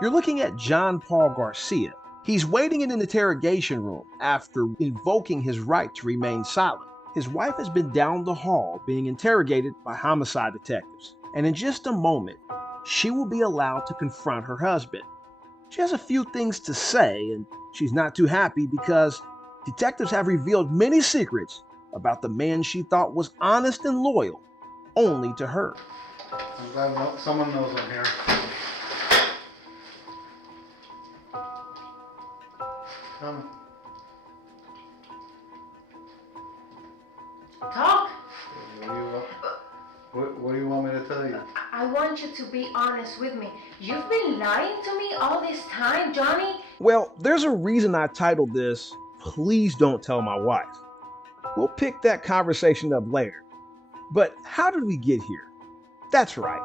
You're looking at John Paul Garcia. He's waiting in an interrogation room after invoking his right to remain silent. His wife has been down the hall being interrogated by homicide detectives, and in just a moment, she will be allowed to confront her husband. She has a few things to say, and she's not too happy because detectives have revealed many secrets about the man she thought was honest and loyal, only to her. I'm glad someone knows I'm here. Come. Talk. What do you want me to tell you? I want you to be honest with me. You've been lying to me all this time, Johnny. Well, there's a reason I titled this, Please Don't Tell My Wife. We'll pick that conversation up later. But how did we get here? That's right.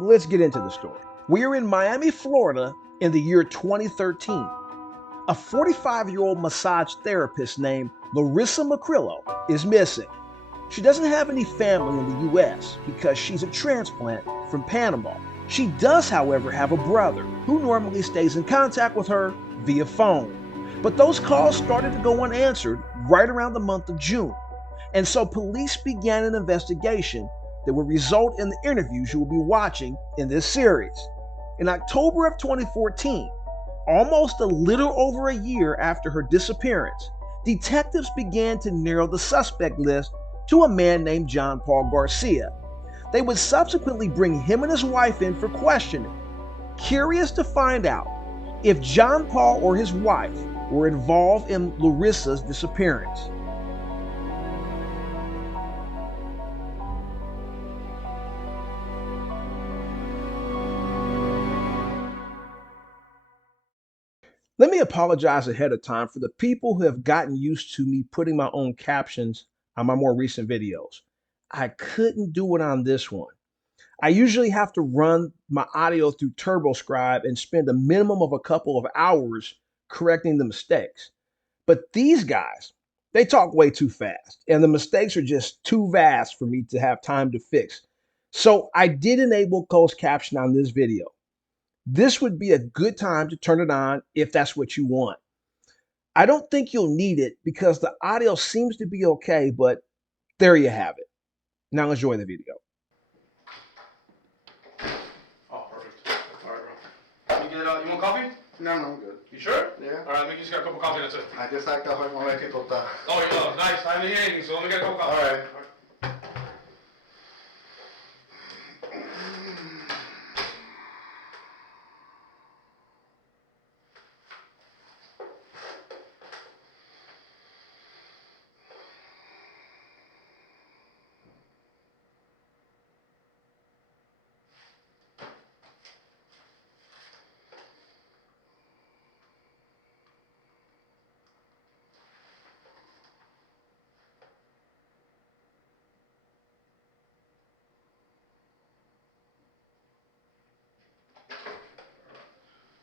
Let's get into the story. We're in Miami, Florida in the year 2013. A 45-year-old massage therapist named Larissa is missing. She doesn't have any family in the US because she's a transplant from Panama. She does, however, have a brother who normally stays in contact with her via phone. But those calls started to go unanswered right around the month of June. And so police began an investigation that would result in the interviews you will be watching in this series. In October of 2014, almost a little over a year after her disappearance, detectives began to narrow the suspect list to a man named John Paul Garcia. They would subsequently bring him and his wife in for questioning, curious to find out if John Paul or his wife were involved in Larissa's disappearance. Let me apologize ahead of time for the people who have gotten used to me putting my own captions on my more recent videos. I couldn't do it on this one. I usually have to run my audio through TurboScribe and spend a minimum of a couple of hours correcting the mistakes. But these guys, they talk way too fast, and the mistakes are just too vast for me to have time to fix. So I did enable closed caption on this video. This would be a good time to turn it on if that's what you want. I don't think you'll need it because the audio seems to be okay, but there you have it. Now enjoy the video. Oh, perfect. All right, bro. You want coffee? No, I'm good. You sure? Yeah. All right, let me just get a cup of coffee, that's it. I just like café con leche total. Oh, yeah, nice. I didn't hear anything, so let me get a cup of coffee. All right.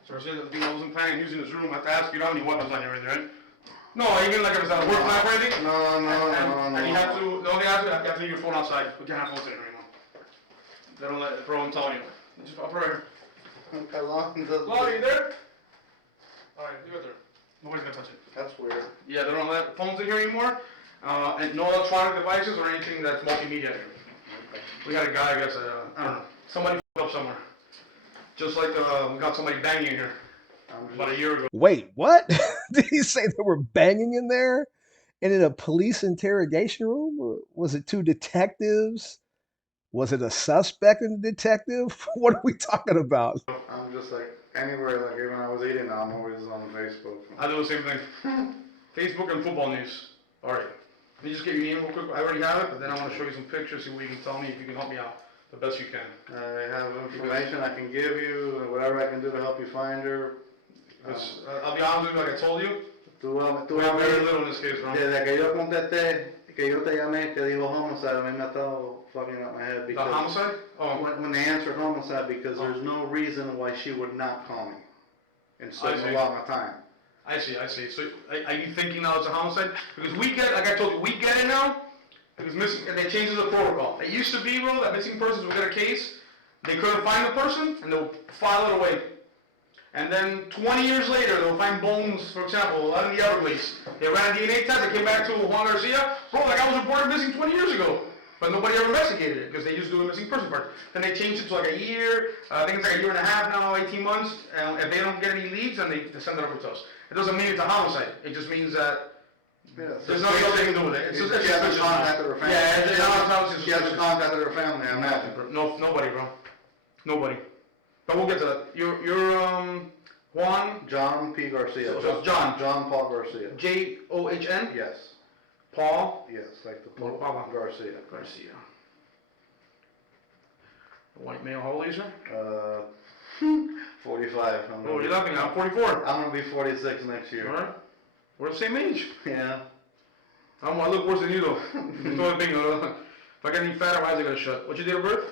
So I said that the thing I wasn't planning on using this room. I have to ask you, how many weapons on you right there, right? No, even like if it's at a work knife or anything? No. And you have to, the only thing you have to leave your phone outside. We can't have phones in here anymore. They don't let, bro, I'm telling you. Just up right here. Flo, are you there? Alright, leave it there. Nobody's gonna touch it. That's weird. Yeah, they don't let phones in here anymore. And no electronic devices or anything that's multimedia here. We got a guy, I guess, I don't know, somebody up somewhere. Just like we got somebody banging in here about a year ago. Wait, what? Did he say they were banging in there? And in a police interrogation room? Was it two detectives? Was it a suspect and a detective? What are we talking about? I'm just like anywhere, like even when I was eating, I'm always on Facebook. I do the same thing. Facebook and football news. Alright. Let me just get your name real quick. I already have it, but then I want to show you some pictures, see what you can tell me, if you can help me out the best you can. I have information I can give you, whatever I can do to help you find her. I'll be honest with you, like I told you, Tú we have very little in this case, bro. Desde que yo contesté, que yo te llamé, que dijo homicide, a mí me ha estado fucking up my head. The homicide? Oh. When they answered homicide, because there's no reason why she would not call me and save a lot of my time. I see. So are you thinking now it's a homicide? Because we get, like I told you, we get it now. Because missing, and they changed the protocol. It used to be, bro, that missing persons would get a case, they couldn't find the person, and they'll file it away. And then 20 years later, they'll find bones, for example, out in the Everglades. They ran a DNA test, it came back to Juan Garcia. Bro, that guy was reported missing 20 years ago. But nobody ever investigated it because they used to do the missing person part. Then they changed it to like a year, I think it's like a year and a half now, 18 months. And if they don't get any leads, then they send it over to us. It doesn't mean it's a homicide. It just means that there's nothing else they can do with it. She hasn't contacted her family. Yeah, she hasn't contacted her family, I imagine. No, nobody, bro. Nobody. But we'll get to that. You're Juan? John P. Garcia. So it's John. John Paul Garcia. John? Yes. Paul? Yes, like the Paul Garcia. Garcia. White male, how old are you, sir? 45. Oh, you're laughing, I'm 44. I'm gonna be 46 next year. Alright. We're the same age. Yeah. I look worse than you though. It's the only thing, if I get any fatter, my eyes are gonna shut. What's your date of birth?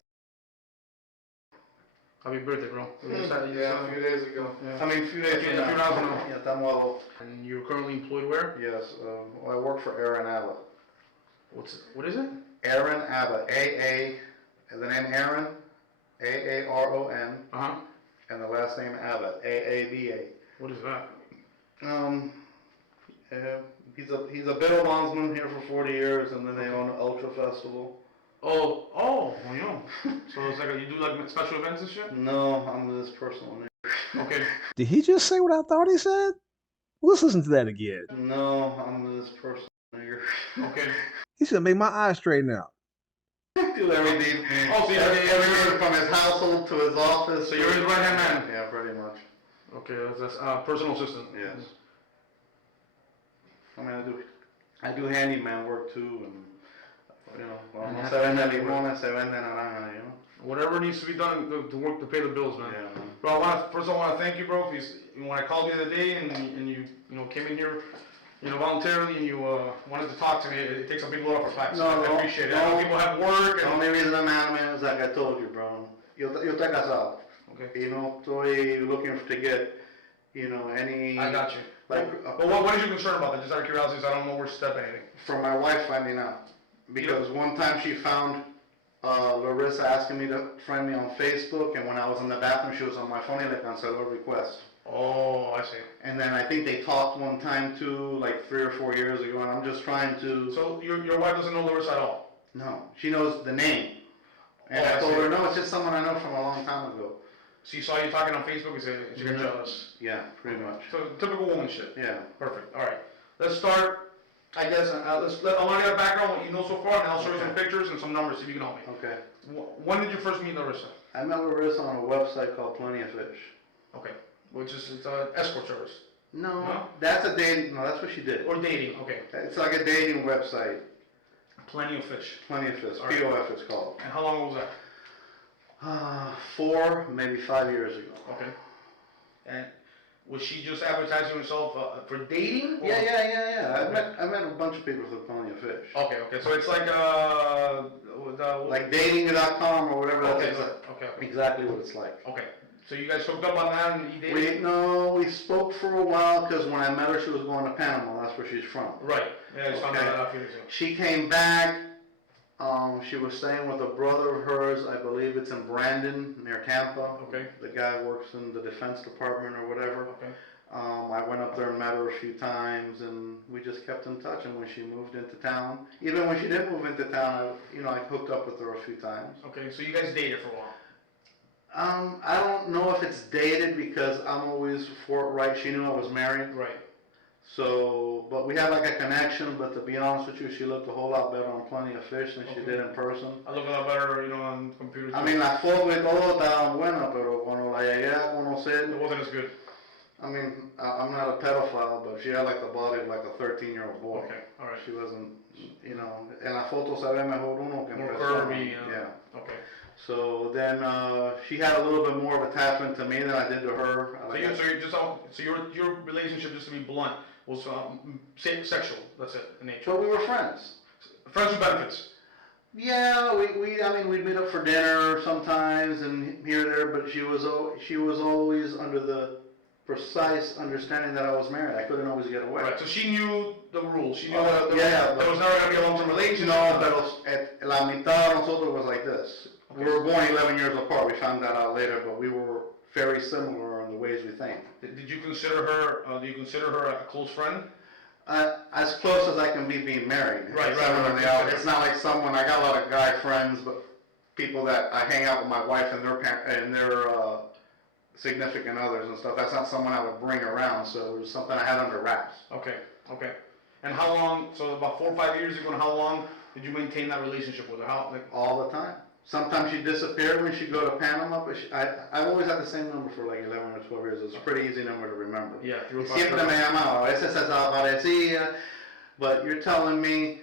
Happy birthday, bro. Yeah, a few days ago. Yeah. I mean, a few days A few days ago. Yeah, estamos a los. And you're currently employed where? Yes, I work for Aaron Abba. What is it? Aaron Abba. A-A, the name Aaron, A-A-R-O-N, and the last name Abba, A-A-B-A. What is that? He's a biddle bondsman here for 40 years, and then they own an Ultra Festival. Oh, yeah. So it's like you do like special events and shit? No, I'm this personal name. Okay. Did he just say what I thought he said? Let's listen to that again. No, I'm this personal nigger. Okay. He's gonna make my eyes straighten out. Do everything. Oh, so everything from his household to his office. So you're his right-hand man? Yeah, pretty much. Okay, that's personal assistant. Yes. I mean, I do handyman work too, and you know, cuando se vende limones, se vende naranja, you know. Whatever needs to be done to work to pay the bills, man. Yeah, man. Bro, first I want to thank you, bro. Because when I called you the other day and you came in here, voluntarily and you wanted to talk to me, it takes some people off our backs. No, I appreciate it. I know people have work. The only reason I'm out, man, is like I told you, bro. Yo estoy casado. Okay. You know, estoy looking to get, any. I got you. Like, but what is your concern about that? Just out of curiosity, so I don't know where to step anything. For my wife finding out. Because one time she found Larissa asking me to friend me on Facebook, and when I was in the bathroom, she was on my phone and le canceló a request. Oh, I see. And then I think they talked one time too, like 3 or 4 years ago, and I'm just trying to. So your wife doesn't know Larissa at all? No, she knows the name. And Oh, I I told see. her, no, it's just someone I know from a long time ago. She saw you talking on Facebook and said she got jealous. Yeah, pretty much. So typical woman shit. Yeah. Perfect. All right. Let's start. I guess I want to get a background on what you know so far, and then I'll show you some pictures and some numbers, see if you can help me. Okay. When did you first meet Larissa? I met Larissa on a website called Plenty of Fish. Okay. Which is it's an escort service. No, that's a dating. No, that's what she did. Or dating. Okay. It's like a dating website. Plenty of Fish. Plenty of Fish. All right. POF it's called. And how long was that? 4, maybe 5 years ago. Okay. And was she just advertising herself for dating? Or? Yeah. I met a bunch of people through Plenty of Fish. Okay. So it's like Like dating.com or whatever. Okay. That's Okay. exactly what it's like. Okay. So you guys hooked up on that and you dated? We spoke for a while because when I met her, she was going to Panama. That's where she's from. Right. Yeah, I just found Okay. that out a few days ago. She came back. She was staying with a brother of hers. I believe it's in Brandon, near Tampa. Okay. The guy works in the Defense Department or whatever. Okay. I went up there and met her a few times, and we just kept in touch. And when she moved into town, even when she didn't move into town, I hooked up with her a few times. Okay, so you guys dated for a while. I don't know if it's dated because I'm always forthright. She knew I was married. Right. So, but we had like a connection, but to be honest with you, she looked a whole lot better on Plenty of Fish than she did in person. I look a lot better, on computers. I mean, la foto y todo estaba buena, pero cuando la llegué a conocer, It wasn't as good. I mean, I'm not a pedophile, but she had like the body of like a 13-year-old boy. Okay, alright. She wasn't, en la foto se ve mejor uno que en More persona. curvy, Yeah. Okay. So then, she had a little bit more of attachment to me than I did to her. So your relationship, just to be blunt, was sexual. That's it, in nature. But we were friends. Friends with benefits. Yeah, we'd meet up for dinner sometimes and here or there, but she was always under the precise understanding that I was married. I couldn't always get away. Right. So she knew the rules. She knew Oh, that there was never going to be a long-term relationship. No, pero la mitad de nosotros was like this. Okay. We were born 11 years apart. We found that out later, but we were very similar in ways we think. Did you consider her? Do you consider her a close friend? As close as I can be being married. Right. It's not like someone, I got a lot of guy friends, but people that I hang out with my wife and their significant others and stuff. That's not someone I would bring around, so it was something I had under wraps. Okay. And how long, so about 4 or 5 years ago, and how long did you maintain that relationship with her? All the time. Sometimes she'd disappear when she'd go to Panama, but I've always had the same number for like 11 or 12 years. It's a pretty easy number to remember. Yeah, Siempre me llamaba, a veces se desaparecía, but you're telling me,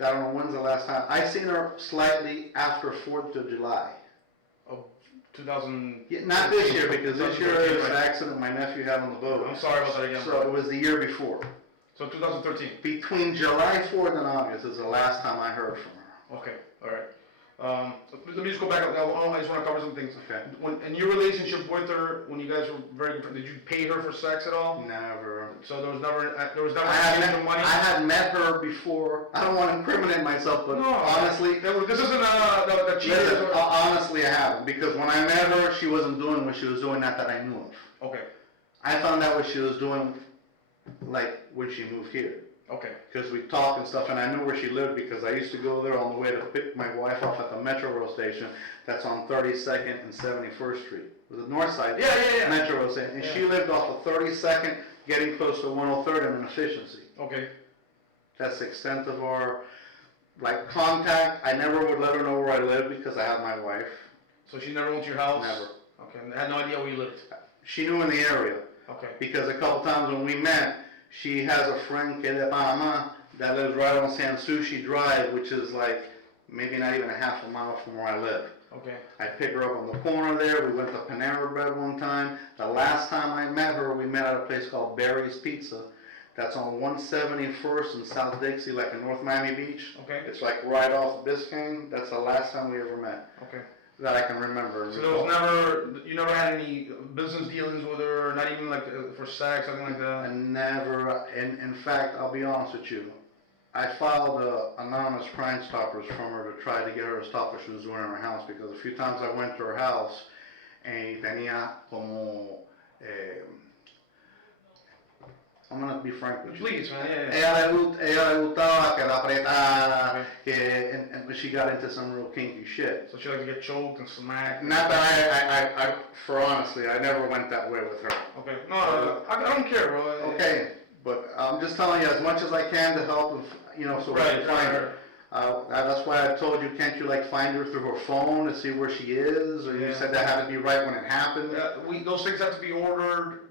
I don't know when's the last time. I seen her slightly after 4th of July. Of 2000? Yeah, not this year, because this year there was an accident my nephew had on the boat. I'm sorry about that again. So it was the year before. So 2013? Between July 4th and August is the last time I heard from her. Okay, all right. Let me just go back. I just want to cover some things. Okay. In your relationship with her, when you guys were very good friends, did you pay her for sex at all? Never. So there was never money? I had met her before. I don't want to incriminate myself, but honestly, this isn't the cheating. listen, honestly, I haven't, because when I met her, she wasn't doing what she was doing, not that I knew of. Okay. I found out what she was doing, like, when she moved here. Okay. Because we talked and stuff, and I knew where she lived because I used to go there on the way to pick my wife off at the Metro Rail station. That's on 32nd and 71st Street. It was the north side. Yeah. Metro Rail station. And she lived off of 32nd, getting close to 103rd and an efficiency. Okay. That's the extent of our, like, contact. I never would let her know where I lived because I have my wife. So she never went to your house? Never. Okay, and had no idea where you lived? She knew in the area. Okay. Because a couple times when we met, she has a friend que de Panama that lives right on San Sushi Drive, which is like maybe not even a half a mile from where I live. Okay. I picked her up on the corner there. We went to Panera Bread one time. The last time I met her, we met at a place called Barry's Pizza. That's on 171st in South Dixie, like in North Miami Beach. Okay. It's like right off Biscayne. That's the last time we ever met. Okay. That I can remember. So you never had any business dealings with her, not even like for sex, something like that? I never, in fact, I'll be honest with you. I filed anonymous Crime Stoppers from her to try to get her to stop what she was doing in her house, because a few times I went to her house and tenía como, I'm gonna be frank with you. Please, man, yeah. Ella le gustaba que la apretara, and she got into some real kinky shit. So she liked to get choked and smacked? Not that I for honestly, I never went that way with her. Okay. No, I don't care, bro. Okay, but I'm just telling you as much as I can to help, so we can find her. That's why I told you, can't you like find her through her phone to see where she is? Or you said that had to be right when it happened? Those things have to be ordered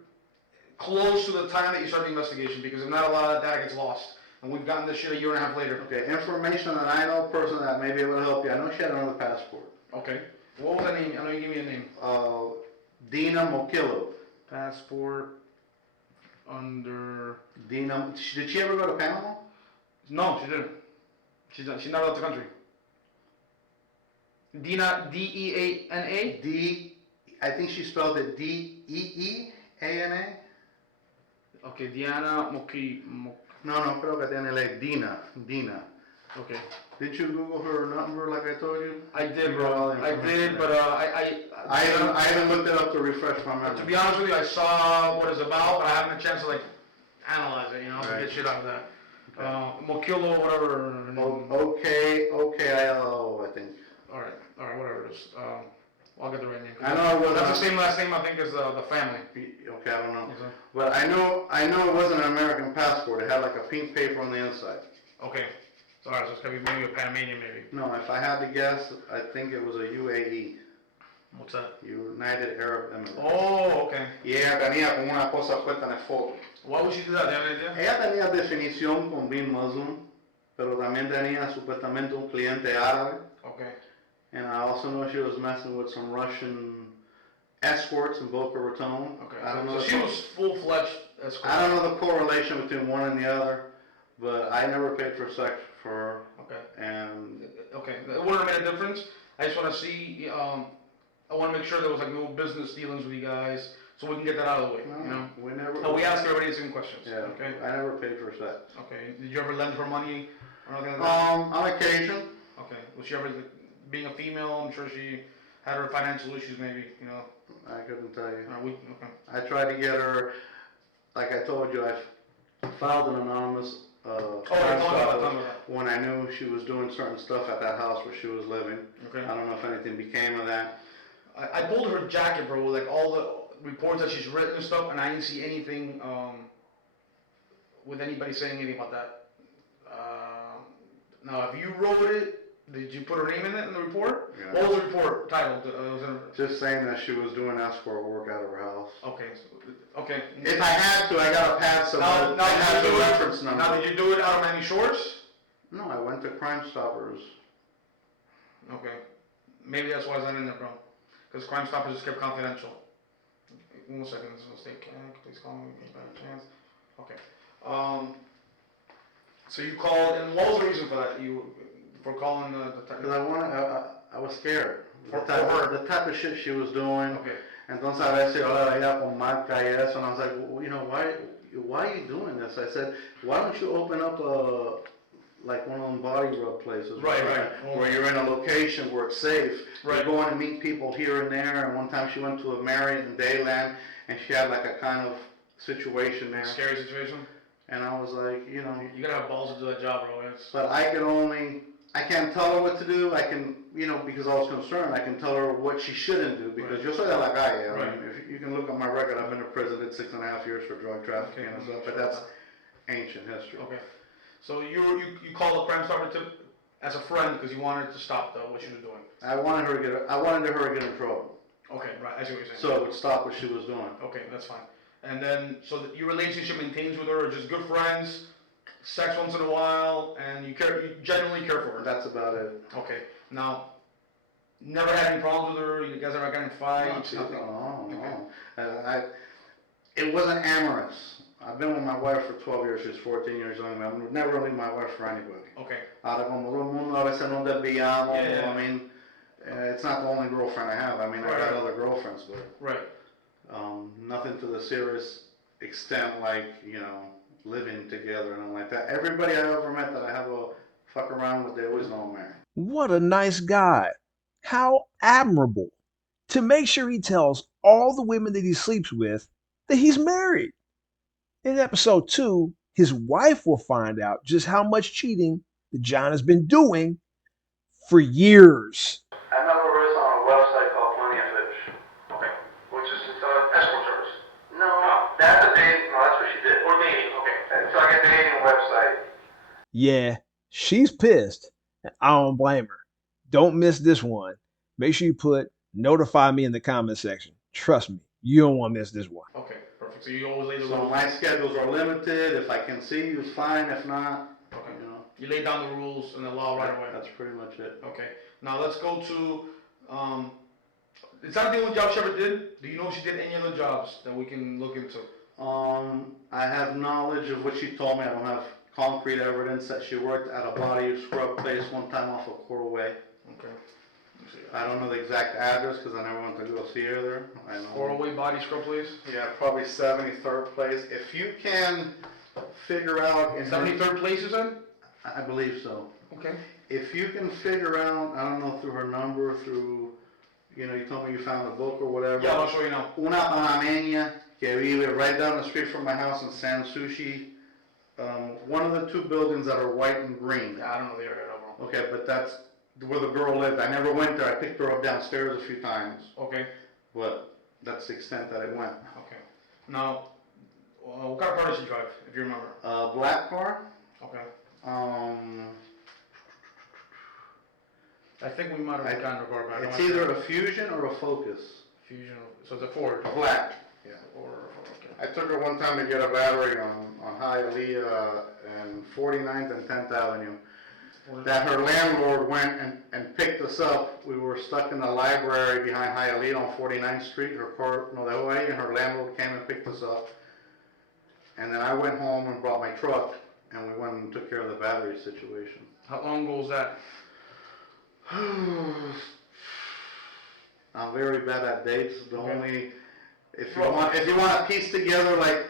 close to the time that you start the investigation, because if not, a lot of data gets lost. And we've gotten this shit a year and a half later. Okay, information that I know, person that may be able to help you. I know she had another passport. Okay. What was that name? I know you gave me a name. Dina Mokillo. Passport under... Dina, did she ever go to Panama? No, she didn't. She's not out the country. Dina, D-E-A-N-A? I think she spelled it D-E-E-A-N-A? Okay, Diana No, creo que tiene like Dina. Okay. Did you Google her number like I told you? I did, bro. I did, but I haven't looked it up to refresh my memory. To be honest with you, I saw what it's about, but I haven't had a chance to like analyze it, to get shit out of that. Mokillo, whatever. O-K-I-L-O, I think. All right, whatever it is. I'll get the right name. I know it wasn't. That's the same last name I think as the family. Okay, I don't know. Okay. But I know it wasn't an American passport. It had like a pink paper on the inside. Okay. So, alright, so it's gonna be maybe a Panamanian maybe. No, if I had to guess, I think it was a UAE. What's that? United Arab Emirates. Oh, okay. Y ella tenía como una cosa puesta en el foto. Why would she do that? Do you have an idea? Ella tenía definición con Bin Muslim, pero también tenía supuestamente un cliente árabe. Okay. And I also know she was messing with some Russian escorts in Boca Raton. Okay. I don't know. So she was full-fledged escort. I don't know the correlation between one and the other, but I never paid for sex for her. Okay. And okay, it wouldn't have made a difference. I just want to see. I want to make sure there was like no business dealings with you guys, so we can get that out of the way. we never. Oh, we ask everybody the same questions. Yeah. Okay. I never paid for sex. Okay. Did you ever lend her money or anything like that? On occasion. Okay. Was she ever, being a female, I'm sure she had her financial issues maybe, I couldn't tell you. Okay. I tried to get her, like I told you, I filed an anonymous crime stopper when I knew she was doing certain stuff at that house where she was living. Okay. I don't know if anything became of that. I pulled her jacket, bro, like all the reports that she's written and stuff, and I didn't see anything with anybody saying anything about that. Now, if you wrote it, did you put her name in it in the report? Yeah. What was the report titled? Just saying that she was doing escort work out of her house. Okay. Okay. If I had to, I gotta pass some. Now, I have the did you do it- reference number. Now, did you do it out of Miami Shores? No, I went to Crime Stoppers. Okay. Maybe that's why it's not in there, bro. Because Crime Stoppers is kept confidential. 1 second, this is a mistake. Please call me by a chance. Okay. So you called, and what was the reason for that? For calling the Because I was scared. For The type of shit she was doing. Okay. Entonces a veces yo la veía con marca y eso, and I was like, well, you know, why are you doing this? I said, why don't you open up like one of them body rub places, Right. where you're in a location where it's safe. Right. You're going to meet people here and there. And one time she went to a Marriott in Dayland, and she had like a kind of situation there. Scary situation. And I was like, you know, You gotta have balls to do that job, bro. but I can't tell her what to do. I can, you know, because I was concerned, I can tell her what she shouldn't do, because yo soy de la calle. I mean, if you can look at my record, I've been to prison, did 6.5 years for drug trafficking and stuff, but that's ancient history. Okay. So you called the Crime Stopper as a friend because you wanted to stop what she was doing. I wanted her to get in trouble. Okay, right. I see what you're saying. So it would stop what she was doing. Okay, that's fine. And then, so your relationship maintains with her are just good friends, sex once in a while, and you genuinely care for her. That's about it. Okay. Now, never had any problems with her. You guys ever got in fights? No. Okay. It wasn't amorous. I've been with my wife for 12 years. She's 14 years younger. I would never leave my wife for anybody. Okay. Ahora como todo el mundo a veces nos desviamos. Yeah. I mean, it's not the only girlfriend I have. I mean, I got other girlfriends, but Right. nothing to the serious extent like, you know, living together and all like that. Everybody I ever met that I have a fuck around with, they always know I'm married. What a nice guy. How admirable. To make sure he tells all the women that he sleeps with that he's married. In episode 2, his wife will find out just how much cheating that John has been doing for years. I met Larissa on a website called Plenty of Fish. Okay. Which is escort service. No, that's a dating. No, that's what she did. Or dating. Okay. It's like a dating website. Yeah, she's pissed, and I don't blame her. Don't miss this one. Make sure you put notify me in the comment section. Trust me, you don't want to miss this one. Okay, perfect. So you always lay the So rules. my schedules are limited. If I can see you, it's fine. If not, Okay. you know. You lay down the rules and the law right away. That's pretty much it. Okay. Now let's go to, is that the only job she ever did? Do you know if she did any other jobs that we can look into? I have knowledge of what she told me. I don't have concrete evidence that she worked at a body scrub place one time off of Coral Way. Okay. I don't know the exact address because I never went to go see her there. I know. 408 body scrub, please. Yeah, probably 73rd place. If you can figure out in her, 73rd place, you said? I believe so. Okay. If you can figure out, I don't know, through her number, through, you know, you told me you found a book or whatever. Yeah, I'll show you now. Una panameña que vive right down the street from my house in San Sushi. One of the two buildings that are white and green. Yeah, I don't know the area at all. Okay, but that's where the girl lived. I never went there. I picked her up downstairs a few times, Okay. but that's the extent that it went. Okay. Now, what kind of car does she drive, if you remember? Black car. Okay. It's I think we might have gotten her car back. I'm not either sure. a Fusion or a Focus. Fusion. So it's a Ford. Black. Yeah. Okay. I took her one time to get a battery on Hialeah and 49th and 10th Avenue. That her landlord went and picked us up. We were stuck in the library behind Hialeah on 49th Street. Her car, no, that way, and her landlord came and picked us up. And then I went home and brought my truck, and we went and took care of the battery situation. How long ago was that? I'm very bad at dates. The Okay. only, if you want to piece together like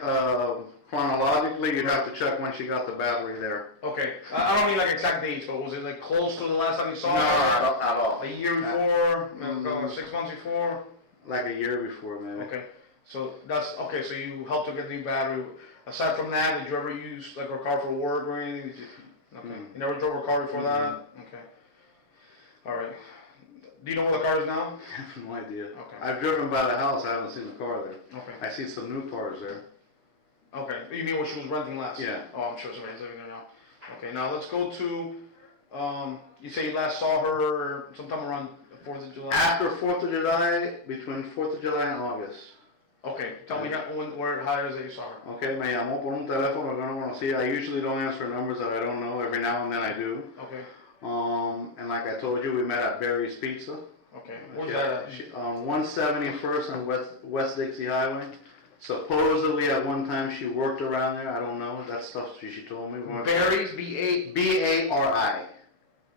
chronologically, you'd have to check when she got the battery there. Okay. I don't mean like exact dates, but was it like close to the last time you saw No, her? not at all. A year before? 6 months before? Like a year before, maybe. Okay, so that's, okay, so you helped her get the new battery. Aside from that, did you ever use like her car for work or anything? Okay, you never drove her car before that? Okay. Alright. Do you know where the car is now? I have no idea. Okay. I've driven by the house, I haven't seen the car there. Okay. I see some new cars there. Okay, you mean what she was renting last? Yeah. Oh, I'm sure somebody's living there now. Okay, now let's go to, you say you last saw her sometime around the 4th of July? After 4th of July, between 4th of July and August. Okay, tell me how it is that you saw her. Okay, me llamó por un teléfono que no conocía. I usually don't answer numbers that I don't know. Every now and then I do. Okay, And like I told you, we met at Barry's Pizza. okay, where's that at? On 171st and West Dixie Highway. Supposedly at one time she worked around there. I don't know. That stuff she told me. Barry's, B-A, B-A-R-I.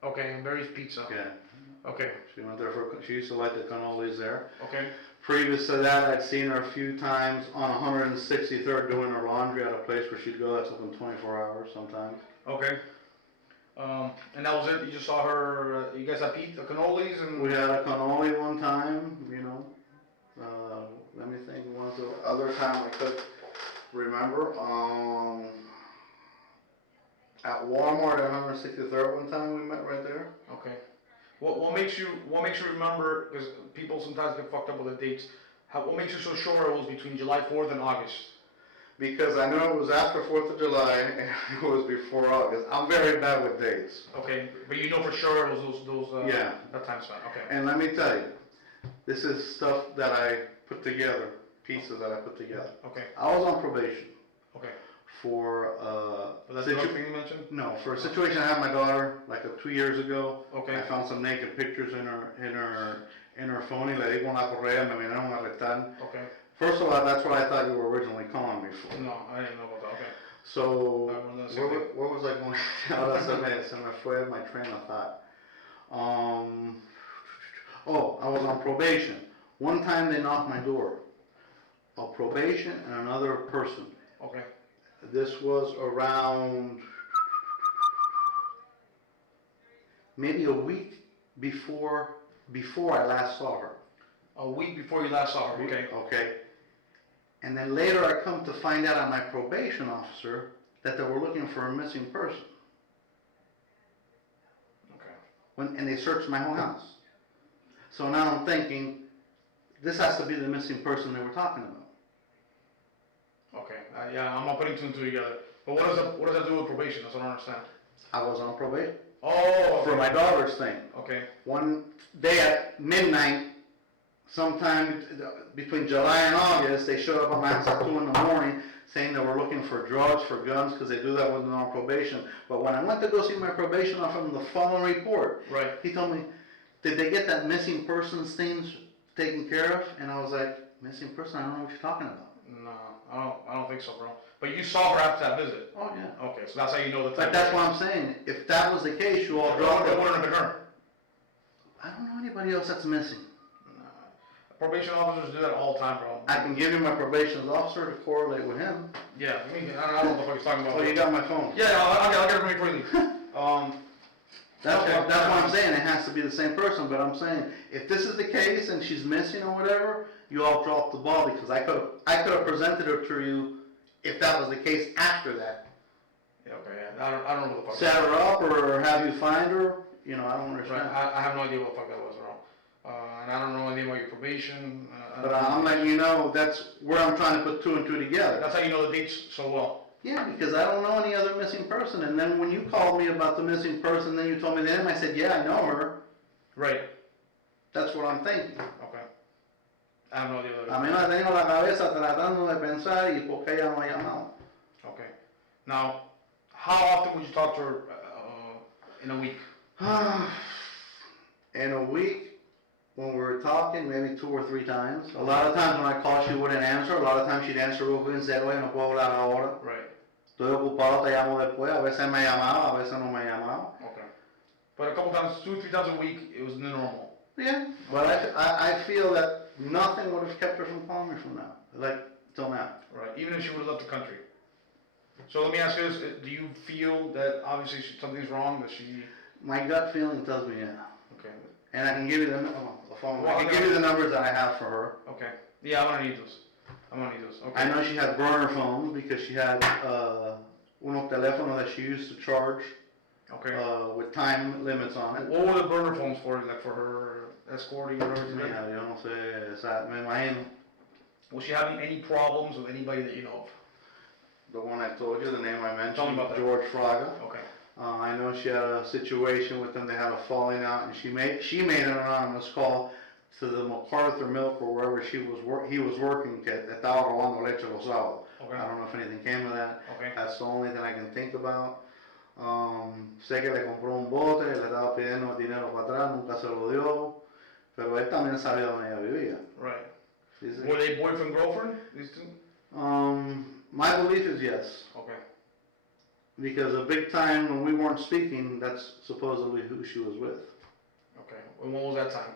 okay, Barry's Pizza. Yeah. Okay, She went there she used to like the cannolis there. okay, Previous to that, I'd seen her a few times on 163rd doing her laundry at a place where she'd go that's open 24 hours sometimes. okay. And that was it? You just saw her, you guys had pizza, cannolis and? We had a cannoli one time, you know. Let me think, one of the other time I could remember. At Walmart at 163rd one time we met right there. Okay. What makes you remember, because people sometimes get fucked up with the dates, what makes you so sure it was between July 4th and August? Because I know it was after 4th of July and it was before August. I'm very bad with dates. Okay, but you know for sure it was those Yeah. that time span, okay. And let me tell you, this is stuff that I put together, pieces that I put together. Okay, I was on probation okay. for But that's the other thing you mentioned? no, for a situation I had my daughter like 2 years ago. Okay. I found some naked pictures in her phone y le di con la correa, me vinieron a arrestar. Okay. First of all, that's what I thought you were originally calling me for. No, I didn't know about that, okay. So, Well, that's okay. where was I going? Ahora se me fue my train of thought. Oh, I was on probation. One time they knocked my door. A probation and another person. Okay, This was around maybe a week before I last saw her. a week before you last saw her, okay. Okay. And then later I come to find out on my probation officer that they were looking for a missing person. Okay. And they searched my whole house. So now I'm thinking, this has to be the missing person they were talking about. Okay, yeah, I'm not putting two and two together. But what does that do with probation? That's what I don't understand. I was on probation Oh, for my daughter's thing. okay, One day at midnight, sometime between July and August, they showed up at my house at 2 in the morning saying they were looking for drugs, for guns, because they do that when they're on probation. But when I went to go see my probation officer from the following report, right. he told me, did they get that missing persons things taken care of? And I was like, missing person? I don't know what you're talking about. No, I don't think so, bro. But you saw her after that visit. Oh, yeah. Okay, so that's how you know the But time. that's what I'm saying. If that was the case, you all It dropped it. wouldn't have been her. I don't know anybody else that's missing. Probation officers do that all the time, bro. I can give you my probation officer to correlate with him. Yeah, I don't know what the fuck he's talking about. Oh, you got my phone. Yeah, I'll get it from you freely. That's Okay. that's what I'm saying. It has to be the same person. But I'm saying if this is the case and she's missing or whatever, you all dropped the ball because I could have presented her to you if that was the case after that. Yeah, okay, yeah. I don't know what the fuck. Set her up or have you find her. You know, I don't Right, understand. I have no idea what the fuck that was, bro. And I don't know anything about your probation. But I'm letting you know that's where I'm trying to put two and two together. That's how you know the dates so well. Yeah, because I don't know any other missing person. And then when you called me about the missing person, then you told me the name. I said, yeah, I know her. Right. That's what I'm thinking. Okay. I have no idea what A mí me tengo la cabeza tratando de pensar y por qué ella no ha llamado. Okay. Now, how often would you talk to her in a week? In a week, when we were talking, maybe 2 or 3 times. A lot of times when I called, she wouldn't answer. A lot of times she'd answer real quick and say, oye, no puedo hablar ahora. Right. Estoy ocupado, te llamo después. A veces me llamaba, a veces no me llamaba. Okay. But a couple times, 2 or 3 times a week, it was the normal. Yeah, but I feel that nothing would have kept her from calling me from now, like, till now. Right. Even if she would have left the country. So let me ask you this: do you feel that obviously something's wrong? That she? My gut feeling tells me, yeah. Okay. And I can give you the phone. Well, I can give you the numbers that I have for her. Okay. Yeah, I'm gonna need those. Okay. I know she had burner phones because she had unos teléfonos that she used to charge Okay. with time limits on it. What were the burner phones for? Like for her escorting or whatever she did? Mira, yo no sé, me imagino. Was she having any problems with anybody that you know of? The one I told you, the name I mentioned, Tell me about that. George Fraga. Okay. I know she had a situation with them. They had a falling out, and she made an anonymous call to the MacArthur Milk or wherever he was working. Que estaba robando leche los sábados. Okay. I don't know if anything came of that. Okay. That's the only thing I can think about. Sé que le compró un bote, le estaba pidiendo dinero para atrás, nunca se lo dio. Pero él también sabía dónde ella vivía. Right. ¿Sí? Were they boyfriend girlfriend? These two? My belief is yes. Okay. Because a big time when we weren't speaking, that's supposedly who she was with. Okay. And when was that time?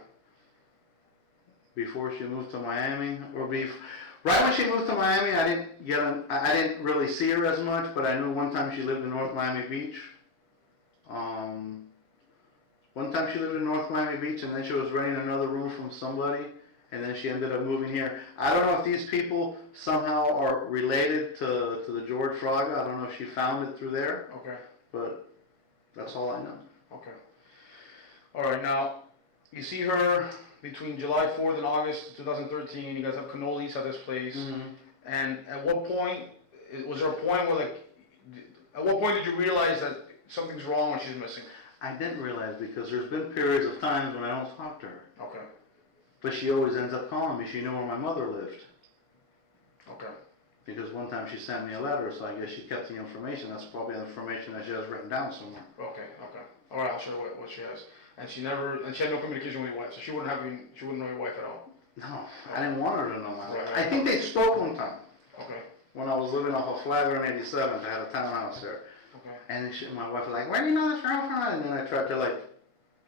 Before she moved to Miami, right when she moved to Miami, I didn't really see her as much, but I knew one time she lived in North Miami Beach. One time she lived in North Miami Beach, and then she was renting another room from somebody, and then she ended up moving here. I don't know if these people somehow are related to the George Fraga. I don't know if she found it through there, Okay. but that's all I know. Okay. All right. Now, you see her between July 4th and August 2013. You guys have cannolis at this place. Mm-hmm. And at what point was there a point where at what point did you realize that something's wrong or she's missing? I didn't realize because there's been periods of times when I don't talk to her. Okay. But she always ends up calling me. She knew where my mother lived. Okay. Because one time she sent me a letter, so I guess she kept the information. That's probably the information that she has written down somewhere. Okay. All right. I'll show her what she has. And she had no communication with your wife, so she wouldn't know your wife at all. No, I didn't want her to know my wife. Right. I think they spoke one time. Okay. When I was living off of Flagler in 87th, I had a townhouse there. Okay. And my wife was like, "Where do you know this girl from?" And then I tried to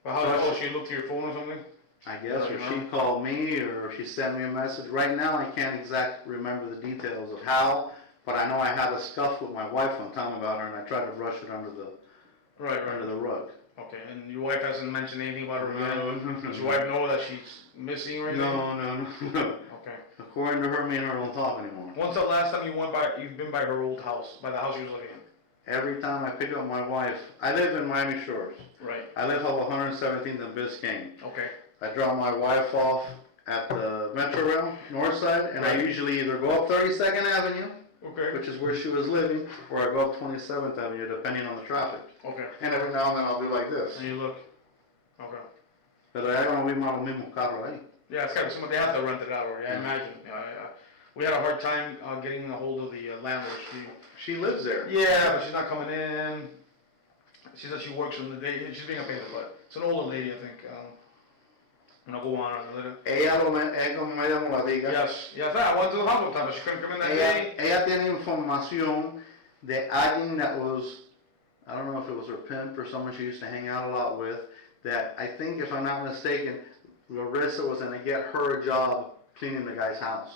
Well, how she looked to your phone or something? I guess, or she called me, or she sent me a message. Right now, I can't exactly remember the details of how, but I know I had a scuff with my wife one time about her, and I tried to brush it under the rug. Okay, and your wife hasn't mentioned anything about her No. again? Does your wife know that she's missing right now? No. Okay. According to her, me and her don't talk anymore. When's the last time you've been by her old house, by the house she was living in? Every time I pick up my wife, I live in Miami Shores. Right. I live off 117th and Biscayne. Okay. I drop my wife off at the Metro Rail, North Side, and I usually either go up 32nd Avenue, Okay. which is where she was living, or I go up 27th Avenue, depending on the traffic. Okay. And every now and then I'll do like this. And you look. Okay. Pero ya no vimos los mismos carros ahí. Yeah, it's gotta be someone, they have to rent it out, or I imagine. We had a hard time getting a hold of the landlord. She lives there. Yeah, but she's not coming in. She said she works from the day. She's being a pain in the butt. It's an older lady, I think. No go on a little. Ella como ella nos la diga. Yes, I went to the house one time, but she couldn't come in that day. Ella tiene información de alguien that was, I don't know if it was her pimp or someone she used to hang out a lot with, that I think, if I'm not mistaken, Larissa was going to get her a job cleaning the guy's house.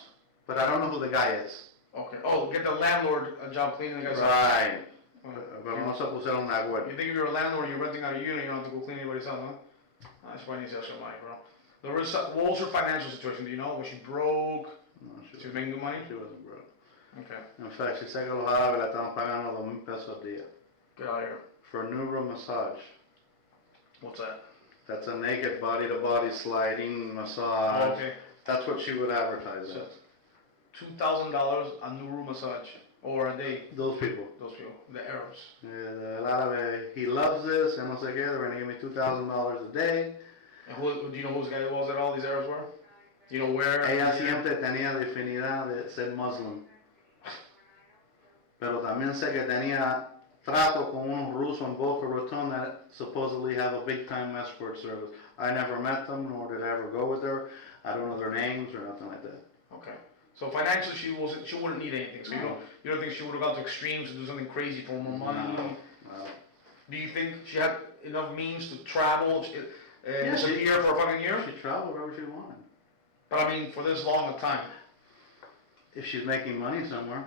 But I don't know who the guy is. Okay. Oh, get the landlord a job cleaning the guy's house. Right. Right. Pero no se pusieron de acuerdo. You think if you're a landlord and you're renting out a unit, you don't have to go clean anybody's house, huh? That's why I need to ask your money, bro. Larissa, what was her financial situation? Do you know? Was she broke? No, She was making good money? She wasn't broke. Okay. In fact, she said que los árabes la estaban pagando $2,000 al día Get out of here. for a new room massage. What's that? That's a naked body-to-body sliding massage. Okay. That's what she would advertise So, as. $2,000 a new room massage. Or a day. Those people. Those people. The Arabs. Yeah, the árabe, he loves this, and no sé qué, they're gonna give me $2,000 a day. And do you know whose guy was that all these Arabs were? Do you know where? Ella siempre tenía definida de ser Muslim. Pero también sé que tenía trato con unos rusos en Boca Raton that supposedly have a big time escort service. I never met them, nor did I ever go with her. I don't know their names or nothing like that. Okay. So financially, she wouldn't need anything. So you don't think she would have gone to extremes to do something crazy for more money? No. Do you think she had enough means to travel Yeah, disappear for a fucking year? She traveled wherever she wanted. But I mean, for this long a time. If she's making money somewhere.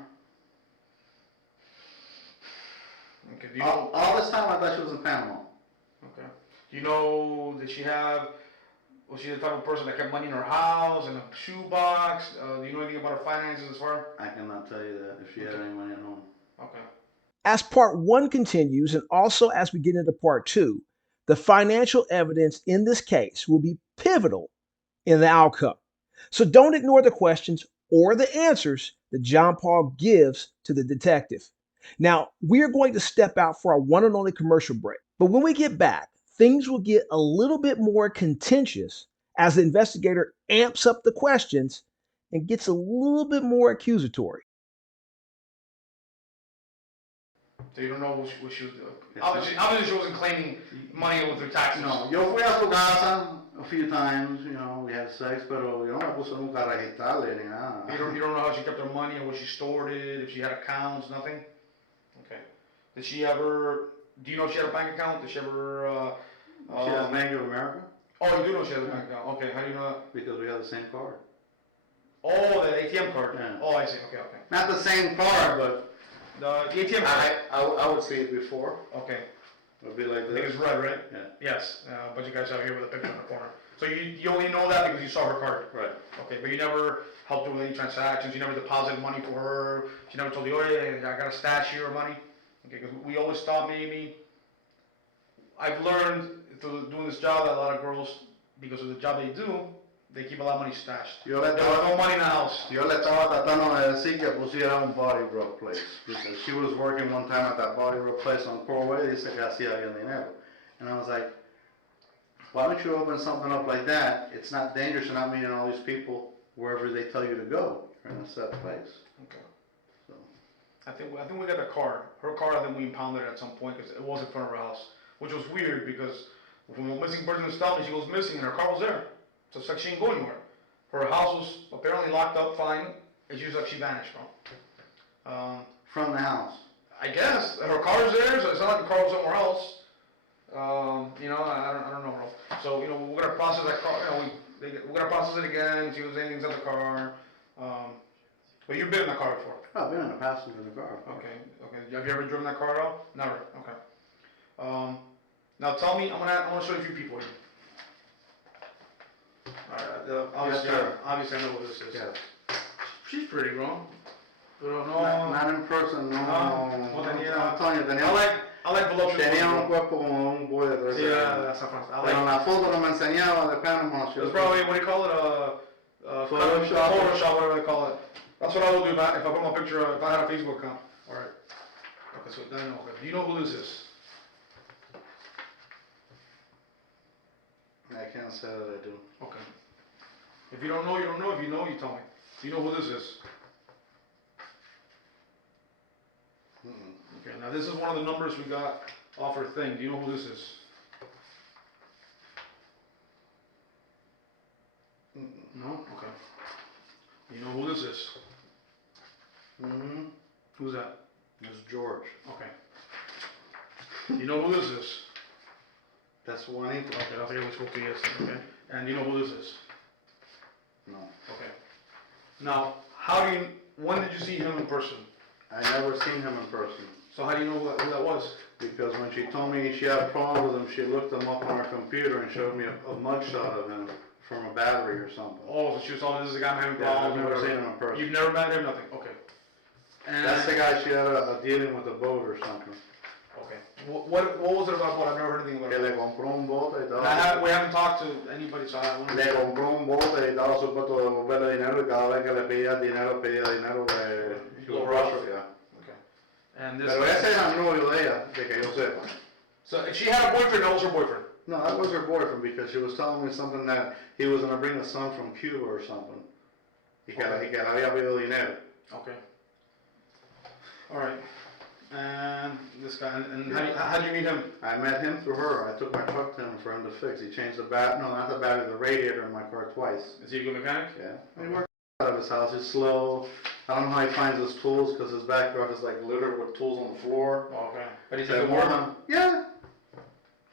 Okay. Do you know? All this time I thought she was in Panama. Okay. Do you know? Did she have Was she the type of person that kept money in her house, in a shoebox? Do you know anything about her finances as far? I cannot tell you that if she had any money at home. Okay. As part one continues, and also as we get into part two, the financial evidence in this case will be pivotal in the outcome. So don't ignore the questions or the answers that John Paul gives to the detective. Now, we're going to step out for our one and only commercial break. But when we get back, things will get a little bit more contentious as the investigator amps up the questions and gets a little bit more accusatory. So you don't know what she was doing. Yes, Obviously, she wasn't claiming money with her taxes. No, yo fui a su casa a few times, we had sex, pero yo no me puse nunca a registrarle ni nada. You don't know how she kept her money or where she stored it, if she had accounts, nothing? Okay. Did she ever, do you know if she had a bank account? Did she ever, She has Bank of America oh, you do know she has a bank account. Okay, how do you know that? because we have the same card. Oh, the ATM card. Yeah. Oh, I see. Okay. Not the same card, but The ATM card. I would see it before. Okay. It would be like I think this. it's red, right? Yeah. Yes. But you guys have here with a picture in the corner. So you only know that because you saw her card. Right. Okay, but you never helped her with any transactions. You never deposited money for her. She never told you, oh yeah, I got a stash here of money. Okay, because we always thought maybe. I've learned through doing this job that a lot of girls, because of the job they do, they keep a lot of money stashed. Yo There le was estaba, no money in the house. yo le estaba tratando de decir que pusiera un body rub place because she was working one time at that body rub place on Corway. Dice que hacía bien dinero, and I was like, why don't you open something up like that? It's not dangerous. You're not meeting all these people wherever they tell you to go. You're in a set place. Okay. So. I think we got the car. Her car, I think we impounded it at some point because it was in front of her house, which was weird because when the missing person stopped me, she goes missing and her car was there. So it's like she didn't go anywhere. Her house was apparently locked up fine. It's just like she vanished, bro. From the house. I guess her car's there, so it's not like the car was somewhere else. I don't know, bro. So we're gonna process that car. We're gonna process it again. See if there's anything in the car. But you've been in the car before. Oh, I've been in a passenger in the car. Okay. Have you ever driven that car out? Never. Okay. Now tell me, I'm gonna show you a few people here. Alright, obviously, Yes, sir. obviously I know who this is. Yeah. She's pretty, bro. But no, Not in person, no. Well, then, yeah. I'm telling you, I like voluptuous tenía women, un bro. cuerpo como un boy de 13 Yeah, años. that's not fun. I Pero en like. la foto que me enseñaba de Panama, she It's was probably, what do you call it? Photoshop. Photoshop, whatever they call it. That's what I would do if I put my picture, if I had a Facebook account. Alright. Okay, so then, okay. Do you know who this is? I can't say that I do. Okay. If you don't know, you don't know. If you know, you tell me. Do you know who this is? Okay, now this is one of the numbers we got off her thing. Do you know who this is? No? Okay. You know who this is? Mm-hmm. Who's that? It's George. Okay. You know who this is? That's Juanito. Okay, I forget we spoke to you yesterday, okay? And you know who this is? No. Okay. Now, when did you see him in person? I never seen him in person. So how do you know who that was? Because when she told me she had a problem with him, she looked him up on her computer and showed me a mugshot of him from a battery or something. Oh, so she saw this is the guy I'm having Yeah, I've problems never with. seen him in person. You've never met him? Nothing? Okay. And That's the guy she had a dealing with a boat or something. Okay. What was it about boat? I've never heard anything about Que it. le compró un bote y And we haven't talked to anybody, so I want Le compró un bote y estaba supuesto devolverle dinero y cada vez que le pedía dinero he was Russian, yeah. Okay. And this. Pero ese era el novio de ella, de que yo sepa. So if she had a boyfriend, that was her boyfriend. No, that was her boyfriend because she was telling me something that he was gonna bring a son from Cuba or something. Y que le había pedido dinero. Okay. All right. And this guy, and how did you meet him? I met him through her. I took my truck to him for him to fix. He changed not the battery, the radiator in my car twice. Is he a good mechanic? Yeah. He works out of his house. He's slow. I don't know how he finds his tools because his backyard is like littered with tools on the floor. Oh, okay. But he's a That good worker. Yeah.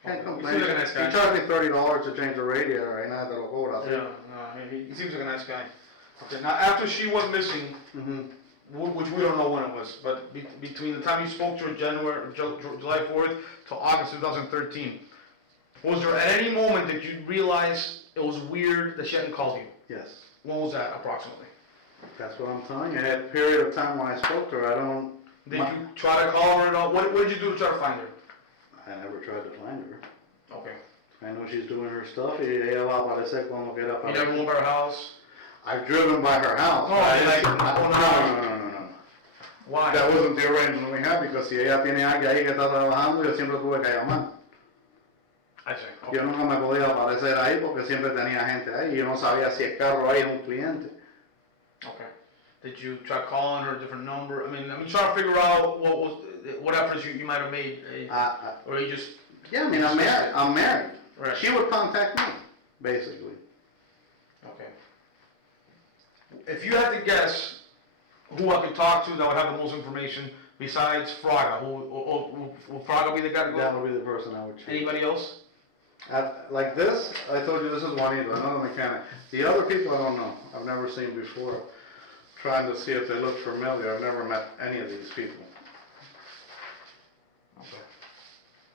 Can't Okay. complain. He seems like a nice guy. He charged me $30 to change the radiator. I know that'll hold us. Yeah, no, he seems like a nice guy. Okay, now after she went missing, Mm-hmm. which we don't know when it was, but between the time you spoke to her July 4th to August 2013, was there at any moment that you realized it was weird that she hadn't called you. Yes. When was that approximately? That's what I'm telling you. That period of time when I spoke to her, Did you try to call her at all? What did you do to try to find her? I never tried to find her. Okay. I know she's doing her stuff. Y ella va a aparecer cuando quiera You aparecer. never went by her house? I've driven by her house. No, I like, didn't- no. Why? That wasn't the arrangement we had because si ella tiene alguien ahí que está trabajando, yo siempre tuve que llamar. I see. Okay. Yo nunca me podía aparecer ahí porque siempre tenía gente ahí y yo no sabía si el carro ahí es un cliente. Okay. Did you try calling her a different number? I mean, trying to figure out what efforts you might have made, or you just. Yeah, I mean, I'm married. Right. She would contact me, basically. Okay. If you had to guess who I could talk to that would have the most information besides Fraga, will Fraga be the guy to go? That would be the person I would choose. Anybody else? Like this, I told you this is Juanito, another mechanic. The other people I don't know. I've never seen before. Trying to see if they look familiar. I've never met any of these people. Okay.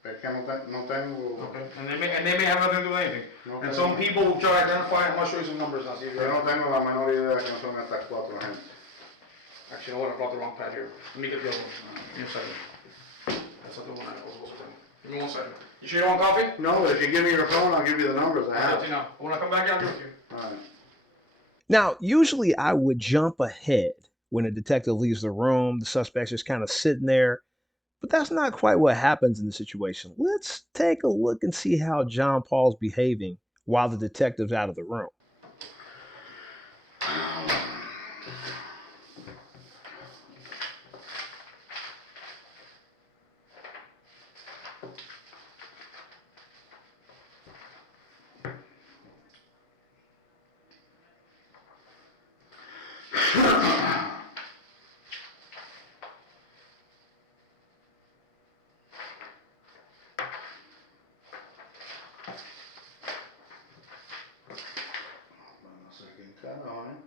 Es que no tengo. Okay. And they may have nothing to do with anything. No And tengo- some people will try to identify it. I'm gonna show you some numbers now. See if Yo no tengo la menor idea de quién son estas cuatro gente. Actually, you know what? I brought the wrong pad here. Let me get the other one. Give me a second. That's not the one I was supposed to bring. Give me 1 second. You sure you want coffee? No, but if you give me your phone, I'll give you the numbers I I'll have. let you know. When I come back, I'll give it to you. All right. Now, usually I would jump ahead when a detective leaves the room, the suspect's just kind of sitting there. But that's not quite what happens in the situation. Let's take a look and see how John Paul's behaving while the detective's out of the room. Bueno, sé quién carajo, ¿eh?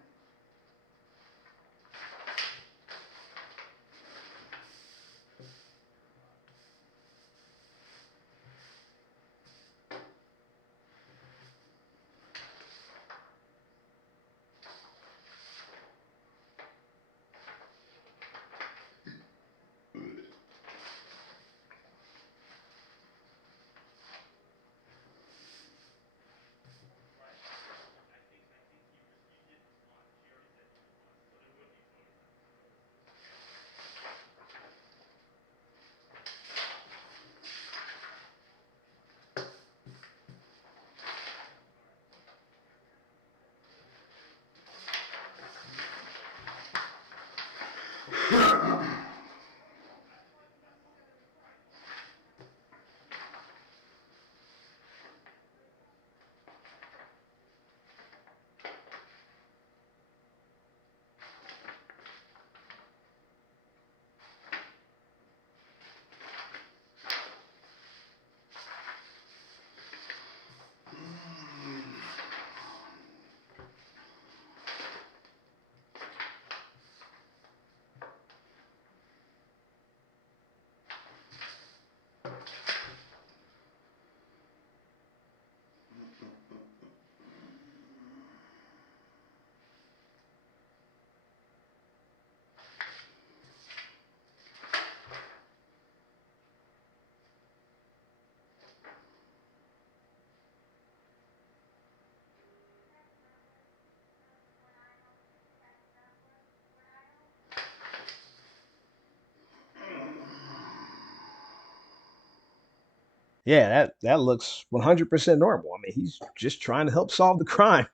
Yeah, that looks 100% normal. I mean, he's just trying to help solve the crime.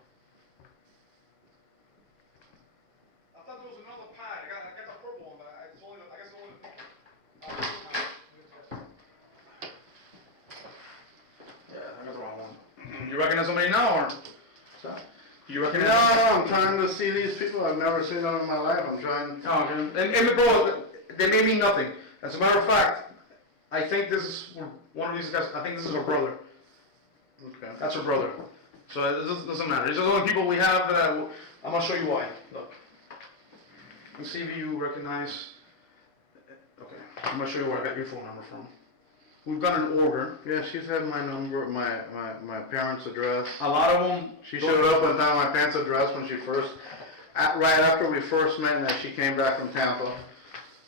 I thought there was another pad. I got the purple one, but I guess it's only the purple. Yeah, I got the wrong one. You recognize somebody now, or So, you no, recognize? I'm trying to see these people. I've never seen them in my life. I'm trying. Oh, okay. And bro, they may mean nothing. As a matter of fact, I think this is one of these guys. I think this is her brother. Okay. That's her brother. So it doesn't matter. These are the only people we have that I'm gonna show you why. Look. Let's see if you recognize. Okay. I'm gonna show you where I got your phone number from. We've got an order. Yeah, she's had my number, my parents' address. A lot of them. She showed up and found my parents' address when she first, right after we first met, and that she came back from Tampa.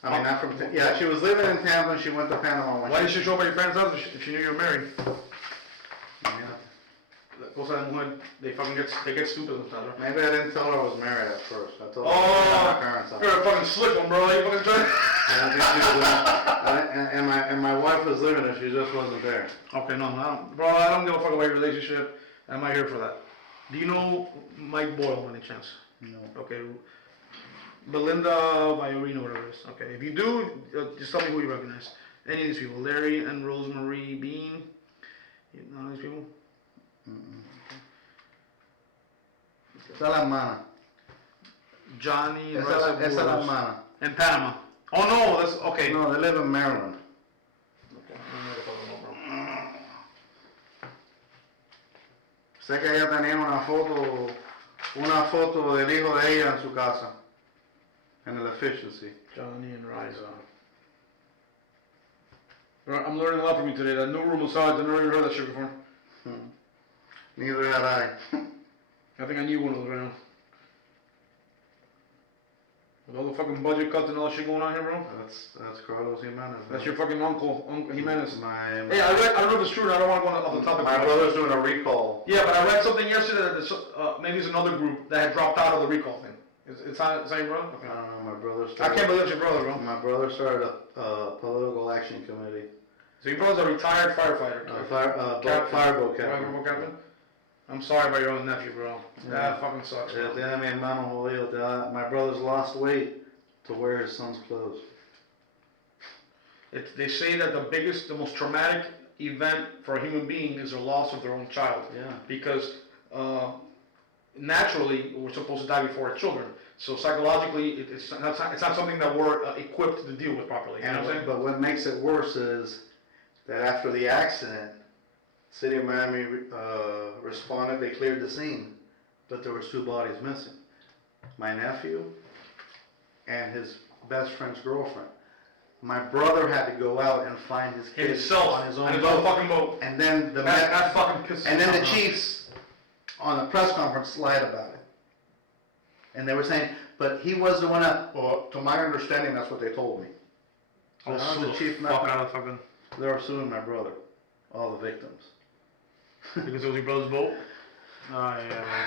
I mean, not from, yeah, she was living in Tampa and she went to Panama. Why did she show up at your parents' house if she knew you were married? Yeah. They get stupid sometimes, right? Maybe I didn't tell her I was married at first. I told her I Oh, was at my parents' house. you're a fucking slick one, bro. You fucking trying. And my wife was living there, she just wasn't there. Okay, no, I don't give a fuck about your relationship. I'm not here for that. Do you know Mike Boyle, by any chance? No. Okay. Belinda Viorino, whatever it is. Okay, if you do, just tell me who you recognize. Any of these people, Larry and Rosemary Bean. You know these people? Esa es la hermana. Johnny and Esa es la Russell hermana. in Panama. Oh no, that's okay. No, they live in Maryland. Okay, I don't know what the fuck I'm about, bro. Sé que ella tenía una foto del hijo de ella en su casa, en el efficiency. Johnny and Riza. I'm learning a lot from you today. That new room massage, I've never even heard that shit before. Neither had I. I think I need one of those right now. With all the fucking budget cuts and all that shit going on here, bro. That's Carlos Jimenez. That's your fucking uncle Jimenez. Hey, My I don't know if it's true, and I don't want to go off the topic. my brother's doing a recall. Yeah, but I read something yesterday that maybe it's another group that had dropped out of the recall thing. It's not your brother? I don't know, my brother I started. can't believe it's your brother, bro. My brother started a political action committee. So your brother's a retired firefighter. Fireboat captain. Fireboat captain? I'm sorry about your own nephew, bro. Yeah. That fucking sucks, bro. Tiene mi hermano jodido. My brother's lost weight to wear his son's clothes. They say that the most traumatic event for a human being is the loss of their own child. Yeah. Because naturally, we're supposed to die before our children. So psychologically, it's not something that we're equipped to deal with properly. You know what I'm saying? But what makes it worse is that after the accident, City of Miami responded, they cleared the scene, but there was 2 bodies missing. My nephew and his best friend's girlfriend. My brother had to go out and find his kids Himself on his own on his boat. own fucking boat. And then That fucking pisses and me then the off, bro. Chiefs on the press conference lied about it. And they were saying, but he was the one that, well, to my understanding, that's what they told me. So how is the chief not? Fuck out of fucking. They were suing my brother, all the victims. Because it was your brother's boat? Oh, yeah, man.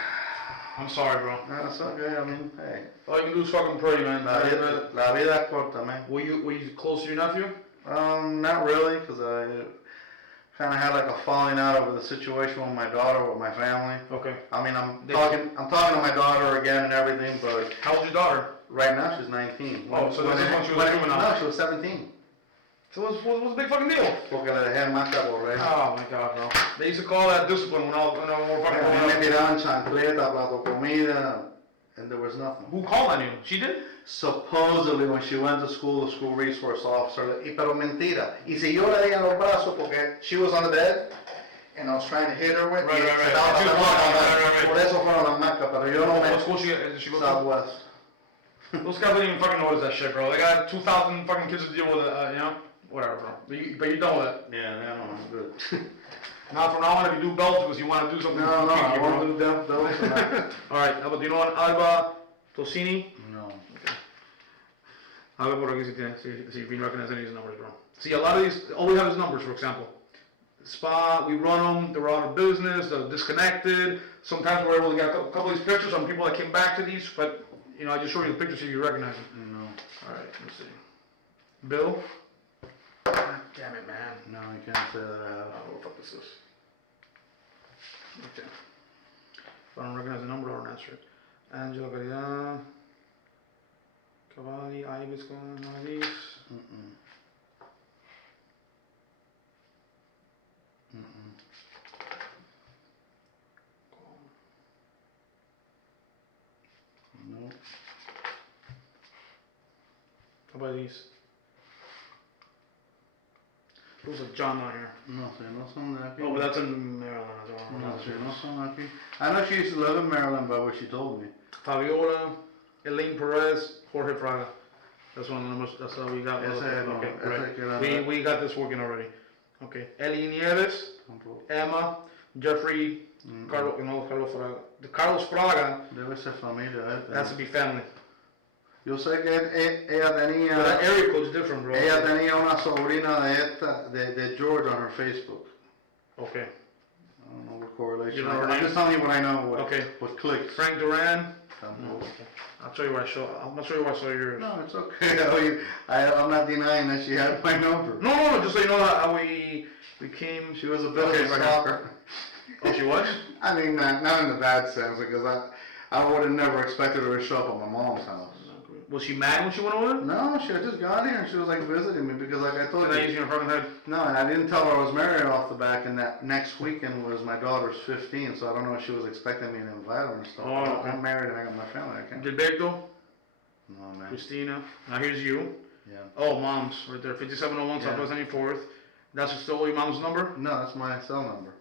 I'm sorry, bro. No, it's okay, I mean, hey. All you can do is fucking pray, man. La vida es corta, man. Were you close to your nephew? Not really, because I kind of had like a falling out over the situation with my daughter, with my family. Okay. I mean, I'm talking to my daughter again and everything, but How old's your daughter? right now she's 19. Oh, so this is when she was a juvenile. No, she was 17. So what's the big fucking deal? Porque le dejé el macabo, right? Oh my god, bro. They used to call that discipline when I was fucking Me growing up. tiraban chancleta, plato comida, and there was nothing. Who called on you? She did? Supposedly, when she went to school, the school resource officer, pero mentira. Y si yo le di en los brazos, porque she was on the bed, and I was trying to hit her with, Right. y Right. por eso fueron las marcas, pero yo no What me, school she go to? Southwest. Those guys don't even fucking notice that shit, bro. They got 2,000 fucking kids to deal with, you know? Whatever, bro. But you done with it. Yeah, no, I'm good. Now from now on, if you do belts because you want to do something No, I kinky, won't bro. do that, those tonight. Alright, how about, do you know what Alba Tosini? No. A ver por aquí si you can recognize any of these numbers, bro. See, a lot of these, all we have is numbers, for example. Spa, we run them, they're out of business, they're disconnected. Sometimes we're able to get a couple of these pictures on people that came back to these, but, you know, I just showed you the pictures so you recognize them. No. Alright, let's see. Bill? God damn it, man. No, you can't say that I have. What the fuck is this? Okay. If I don't recognize the number, I don't answer it. Angela Caridad. Cavalli, Ibis, none of these. Mm-mm. Mm-mm. No. How about these? There's a John on here. No sé, no son de aquí. Oh, but that's in Maryland. That's all. No sé, no son aquí. I know she used to live in Maryland, by what she told me. Fabiola, Elaine Perez, Jorge Fraga. That's one of the numbers. That's how we got. Ese no, Okay, ese right. que era- We got this working already. Okay. Eli Nieves, Emma, Jeffrey, Carlos, Carlos Fraga. The Carlos Fraga Debe ser familia, has to be family. Yo sé que ella tenía... But that area code's different, bro. Ella tenía una sobrina de George on her Facebook. Okay. I don't know what correlation. You know her I'm name? just telling you what I know. Okay. What clicks. Frank Duran. No. I'll show you where I saw. I'm not sure where I saw yours. No, it's okay. I'm not denying that she had my number. No. Just so you know how we came. She was a bit of a stalker. Oh, she was? I mean, not in the bad sense, because I would have never expected her to show up at my mom's house. Was she mad when she went over there? No, she had just gone here and she was like visiting me because like I told Did I you. use your fucking head? No, and I didn't tell her I was married off the back, and that next weekend was my daughter's 15, so I don't know if she was expecting me to invite her and stuff. Oh, okay. I'm married and I got my family, I can't. Gilberto, No, man. Christina. Now here's you. Yeah. Oh, mom's right there. 5701 Yeah. Southwest 94th. That's still your mom's number? No, that's my cell number.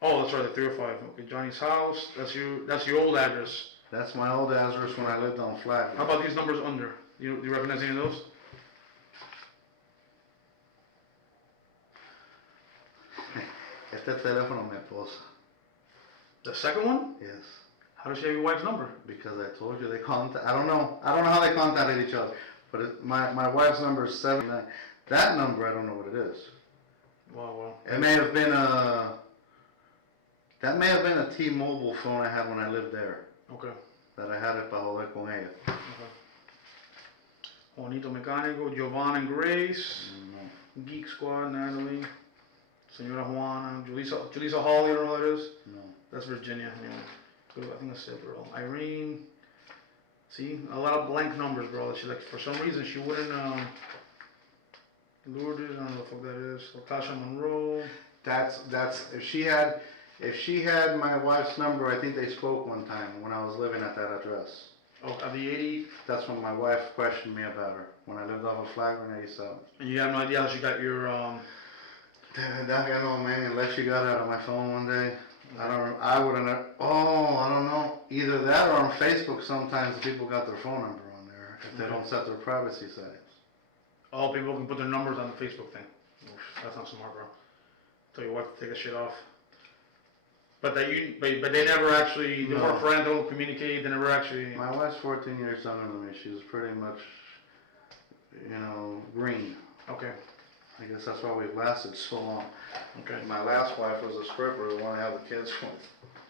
Oh, that's right, the 305. Okay, Johnny's house. That's your old address. That's my old address when I lived on Flag. How about these numbers under? Do you recognize any of those? Este teléfono mi esposa. The second one? Yes. How does she have your wife's number? Because I told you they contact. I don't know how they contacted each other. But my wife's number is 79. That number I don't know what it is. Well. It may have been that may have been a T-Mobile phone I had when I lived there. Okay. That I had it para joder con ella. Okay. Juanito Mecánico, Giovanna and Grace, No, Geek Squad, Natalie, Senora Juana, Julissa Hall, you know who that is? no. That's Virginia, anyway. Good, I think that's it, bro. Irene, see, a lot of blank numbers, bro. That she like, for some reason, she wouldn't, Lourdes, I don't know what the fuck that is. Latasha Monroe. That's if she had my wife's number, I think they spoke one time when I was living at that address. Oh, at the 80, That's when my wife questioned me about her when I lived off of Flagler in 87. and you have no idea how she got your, That I know, man. Unless she got it out of my phone one day, I wouldn't. I don't know. Either that or on Facebook. Sometimes people got their phone number on there if they don't set their privacy settings. all people can put their numbers on the Facebook thing. Oof, that's not smart, bro. Tell your wife to take that shit off. But they never actually, they No. weren't friends, they don't communicate, they never actually. My wife's 14 years younger than me. She's pretty much, green. Okay, I guess that's why we've lasted so long. okay. My last wife was a stripper, the one I have the kids with.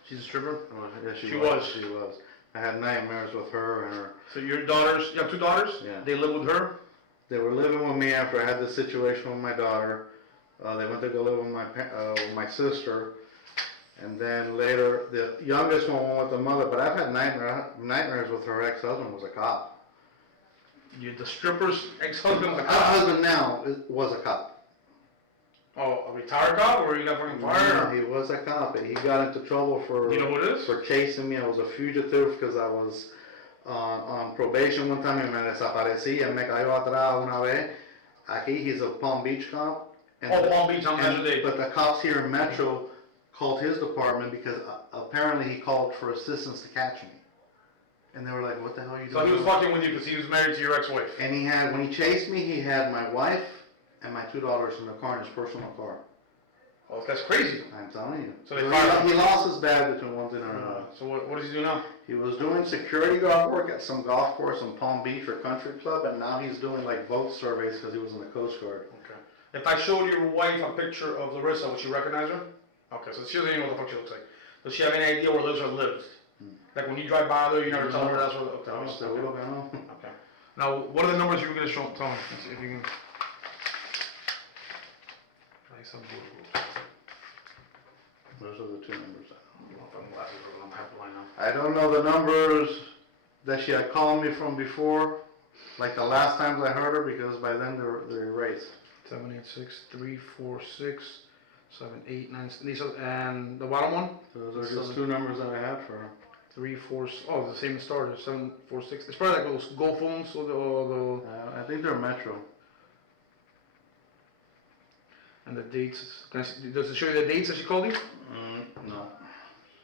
She's a stripper? Well, yeah, She was. She was. I had nightmares with her and her. So your daughters, you have two daughters? Yeah. They live with her? They were living with me after I had this situation with my daughter. They went to go live with my sister. And then later, the youngest one went with the mother, but I've had nightmares with her ex-husband was a cop. The stripper's ex-husband was a Her cop? husband now was a cop. Oh, a retired cop, or he got fucking fired? He was a cop, and he got into trouble Do you know who it is? for chasing me. I was a fugitive because I was on probation one time and me desaparecí. Él me cayó atrás una vez. Aquí, he's a Palm Beach cop. Palm Beach, on Metro Dade. But the cops here in Metro called his department because apparently he called for assistance to catch me. And they were like, what the hell are you doing? So he was fucking with you because he was married to your ex-wife? And when he chased me, he had my wife and my 2 daughters in the car, in his personal car. Oh, that's crazy. I'm telling you. So they fired him. He lost his bag between one thing and another. So what does he do now? He was doing security guard work at some golf course in Palm Beach or country club, and now he's doing like boat surveys because he was in the Coast Guard. Okay. If I showed your wife a picture of Larissa, would she recognize her? Okay, so she doesn't even know what the fuck she looks like. Does she have any idea where Larissa lives? Like when you drive by there, you never tell her that's where. Okay. Okay. Now, what are the numbers you were gonna show? Tell me. Let's see if you can. Try some blue. Those are the 2 numbers. Glasses are on top of the line now. I don't know the numbers that she had called me from before, like the last times I heard her, because by then they're erased. 786-346-7896. And the bottom one? Those are just 2 numbers that I had for her. 34. Oh, the same starter. 746. It's probably like those Go phones or the I think they're Metro. and the dates. Does it show you the dates that she called you? No.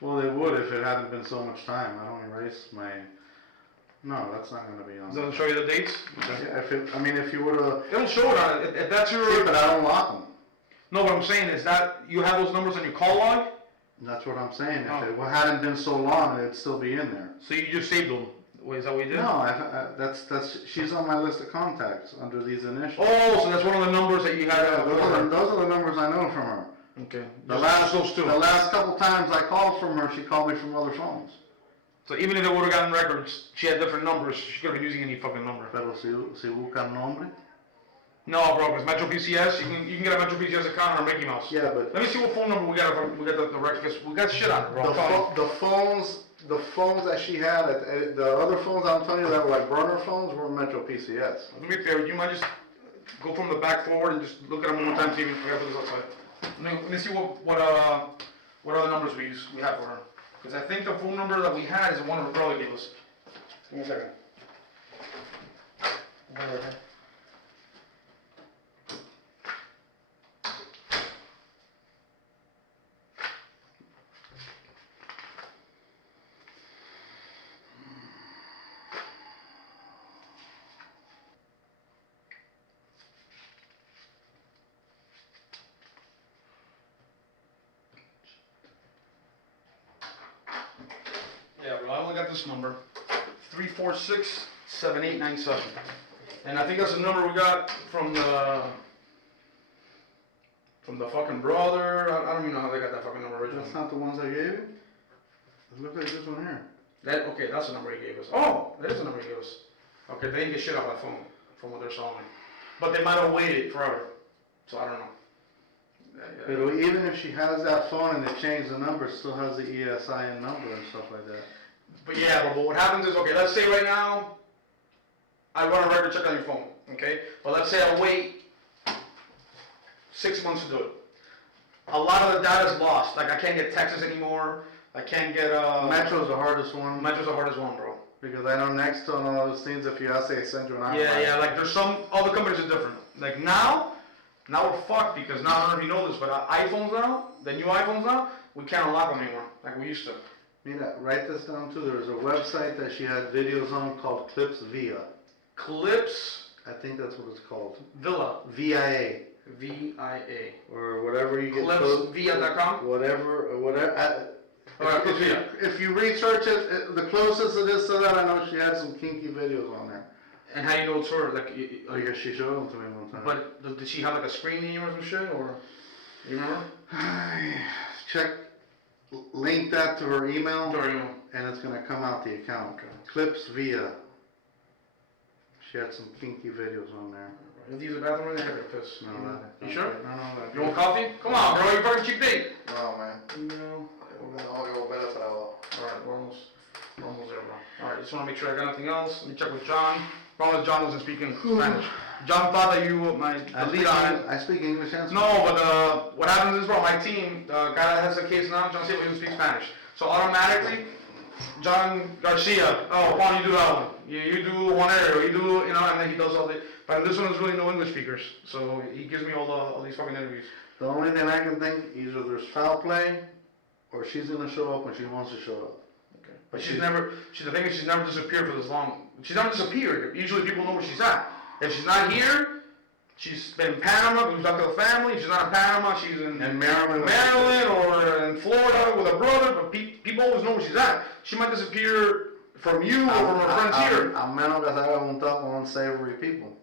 Well, they would if it hadn't been so much time. I don't erase my. No, that's not going to be on. Doesn't show you the dates? Yeah, if you would have. It'll show it on it. If that's your. Yeah, but I don't lock them. No, what I'm saying is that you have those numbers on your call log, That's what I'm saying. Oh. If it hadn't been so long, it'd still be in there. so you just saved them. Wait, is that what you did? No, she's on my list of contacts under these initials. Oh, so that's one of the numbers that you had. Yeah, those are the numbers I know from her. Okay. The Just those two. last couple times I called from her, she called me from other phones. So even if it would have gotten records, she had different numbers. She could have been using any fucking number. Pero si buscan nombre. No, bro, because Metro PCS, you can get a Metro PCS account or Mickey Mouse. Yeah, but Let me see what phone number we got. We got the records. We got shit on it, bro. I'm telling you. the phones that she had, the other phones I'm telling you that were like burner phones were Metro PCS. Let me be fair. You might just go from the back forward and just look at them one more time. See if I got this outside. Let me see what other numbers we have for her. Because I think the phone number that we had is the one her brother gave us. Give me a second. Yeah, bro, I only got this number, 346-7897. And I think that's the number we got from the fucking brother. I don't even know how they got that fucking number originally. That's not the ones I gave you? It looks like this one here. Okay, that's the number he gave us. Oh, that is the number he gave us. Okay, they didn't get shit off that phone from what they're selling me. But they might have waited forever. So I don't know. But even if she has that phone and they change the number, it still has the ESIN number and stuff like that. But yeah, but what happens is, okay, let's say right now, I run a record check on your phone, okay? But let's say I wait 6 months to do it. A lot of the data's lost. Like, I can't get texts anymore. I can't get, Metro's the hardest one. Metro's the hardest one, bro. Because I know Nextel and all those things, if you ask, they send you an iPhone. Yeah, like there's some, all the companies are different. Like now we're fucked because now, I don't know if you know this, but iPhones now, the new iPhones now, we can't unlock them anymore, like we used to. Mira, write this down too. There's a website that she had videos on called Clips Via. Clips I think that's what it's called. Villa. VIA. VIA. Or whatever you get. Clipsvia.com? Whatever. Alright, Clips Via. If you research it, the closest it is to that, I know she had some kinky videos on there. And how you know it's her? Like, I guess she showed them to me one time. but did she have like a screen name or some shit, or you remember? Check, link that to her email, Or, you know, and it's gonna come out the account. Clips Via. She had some kinky videos on there. if you use a bathroom, they have to piss. No, You sure? No. You want coffee? Come on, bro. You fucking cheap date. No, man. No. No, yo better trabajo. Alright, we're almost there, bro. Alright, just want to make sure I got nothing else. Let me check with John. Problem is John wasn't speaking Spanish. John thought that you were the lead on it. I speak English and No, but what happens is, bro, my team, the guy that has the case now, John Silva, he doesn't speak Spanish. So automatically, John Garcia, oh, Juan, you do that one. You do Juanero, you do, and then he does all the, but this one is really no English speakers. So he gives me all these fucking interviews. The only thing I can think, either there's foul play, or she's gonna show up when she wants to show up. Okay. But the thing is, she's never disappeared for this long. She's never disappeared. Usually people know where she's at. If she's not here, she's been in Panama, goes back to the family. If she's not in Panama, she's in Maryland. or in Florida with her brother. But people always know where she's at. She might disappear from you or from her friends here. A menos que se haya juntado con unsavory people.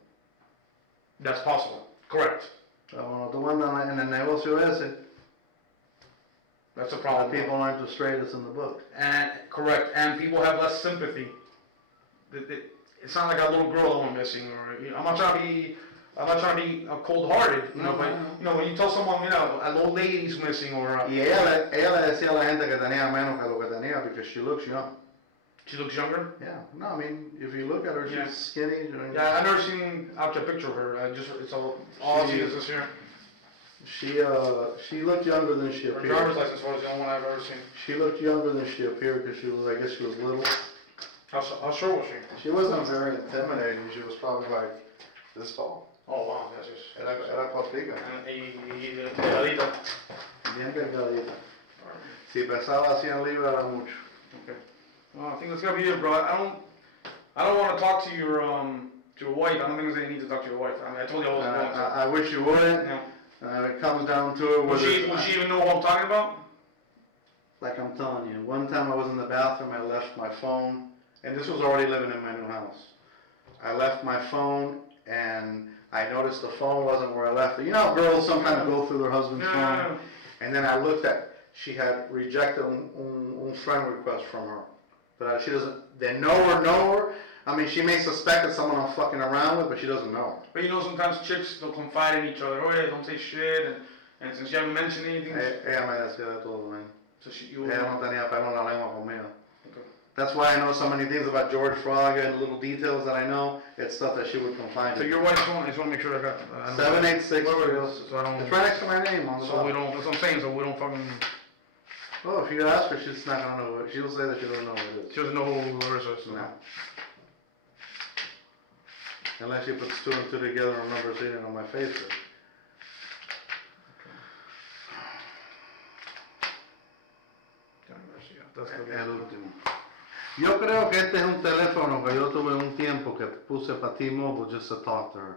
That's possible. Correct. Cuando tú andas en el negocio ese, That's a the problem. people aren't the straightest in the book. And correct. And people have less sympathy. It's not like a little girl that went missing, or I'm not trying to be cold-hearted, but when you tell someone, an old lady's missing, or Y ella le decía a la gente que tenía menos que lo que tenía because she looks young. she looks younger. Yeah, no, I mean, if you look at her, she's Yeah. skinny. Yeah, I've never seen out a picture of her. It's all I see is this here. She looked younger than she Her appeared. driver's license was the only one I've ever seen. She looked younger than she appeared because I guess she was little. How short was she? She wasn't very intimidating. She was probably like this tall. Oh wow, that's just. Era cortica. Y delgadita. Bien delgadita. Si pesaba 100 libras era mucho. Okay. Well, I think that's gonna be it, bro. I don't want to talk to your wife. I don't think there's any need to talk to your wife. I mean, I told you I wasn't going to. I wish you wouldn't. Yeah. It comes down to it. Would she even know what I'm talking about? Like I'm telling you, one time I was in the bathroom, I left my phone, and this was already living in my new house. I left my phone, and I noticed the phone wasn't where I left it. You know how girls sometimes go through their husband's phone? And then I looked at, she had rejected a friend request from her. But she doesn't, they know her. I mean, she may suspect that someone I'm fucking around with, but she doesn't know her. But you know, sometimes chicks, they'll confide in each other. Oh yeah, don't say shit, and since you haven't mentioned anything... Ella me decía de todo, man. So Ella no tenía pelo en la lengua conmigo. Okay. That's why I know so many things about George Fraga and little details that I know. It's stuff that she would confide in. So your wife's phone, I just want to make sure I got... 786. So I don't... It's right next to my name on the So we don't, that's what I'm saying, so we don't fucking... Oh, if you ask her, she's not gonna know it. She'll say that she doesn't know what it is. She doesn't know who Larissa is. No. Unless she puts two and two together and remembers seeing it on my Facebook. El último. Yo creo que este es un teléfono que yo tuve un tiempo que puse para T-Mobile just to talk to her.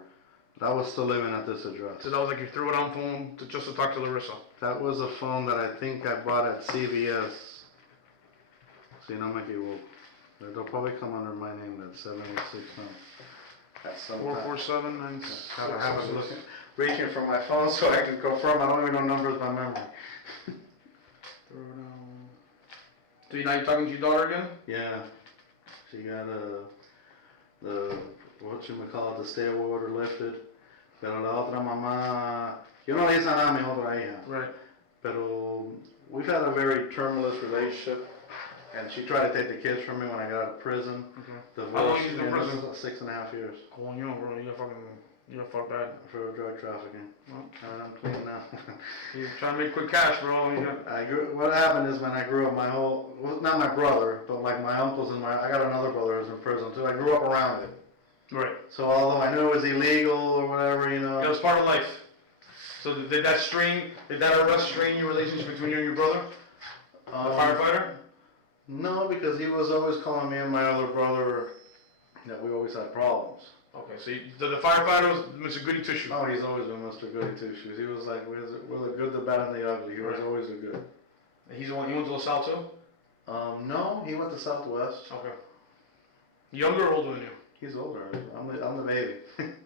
But I was still living at this address. So that was like you threw it on phone just to talk to Larissa. That was a phone that I think I bought at CVS. Si no me equivoco. It'll probably come under my name, that 786 number. That's 447 I haven't looking, reaching for my phone so I can confirm. I don't even know numbers by memory. So now you're talking to your daughter again? Yeah. She got the the stay away order lifted. Pero la otra mamá, yo no le hice nada a mi otra hija. Right. Pero we've had a very tumultuous relationship. And she tried to take the kids from me when I got out of prison. Okay. How long you been in prison? 6.5 years. Coño, bro, you got fucked bad. For drug trafficking. Well, and I'm clean now. You're trying to make quick cash, bro. What happened is when I grew up, not my brother, but like my uncles and I got another brother who's in prison too. I grew up around it. Right. So although I knew it was illegal or whatever, you know. It was part of life. So did that arrest strain your relationship between you and your brother? The firefighter? No, because he was always calling me and my other brother that we always had problems. Okay, so the firefighter was Mr. Goody Two-Shoes. Oh, he's always been Mr. Goody Two-Shoes. He was like, we're the good, the bad, and the ugly. He was always the good. He's the one, he went to LaSalle too? No, he went to Southwest. Okay. Younger or older than you? He's older. I'm the baby.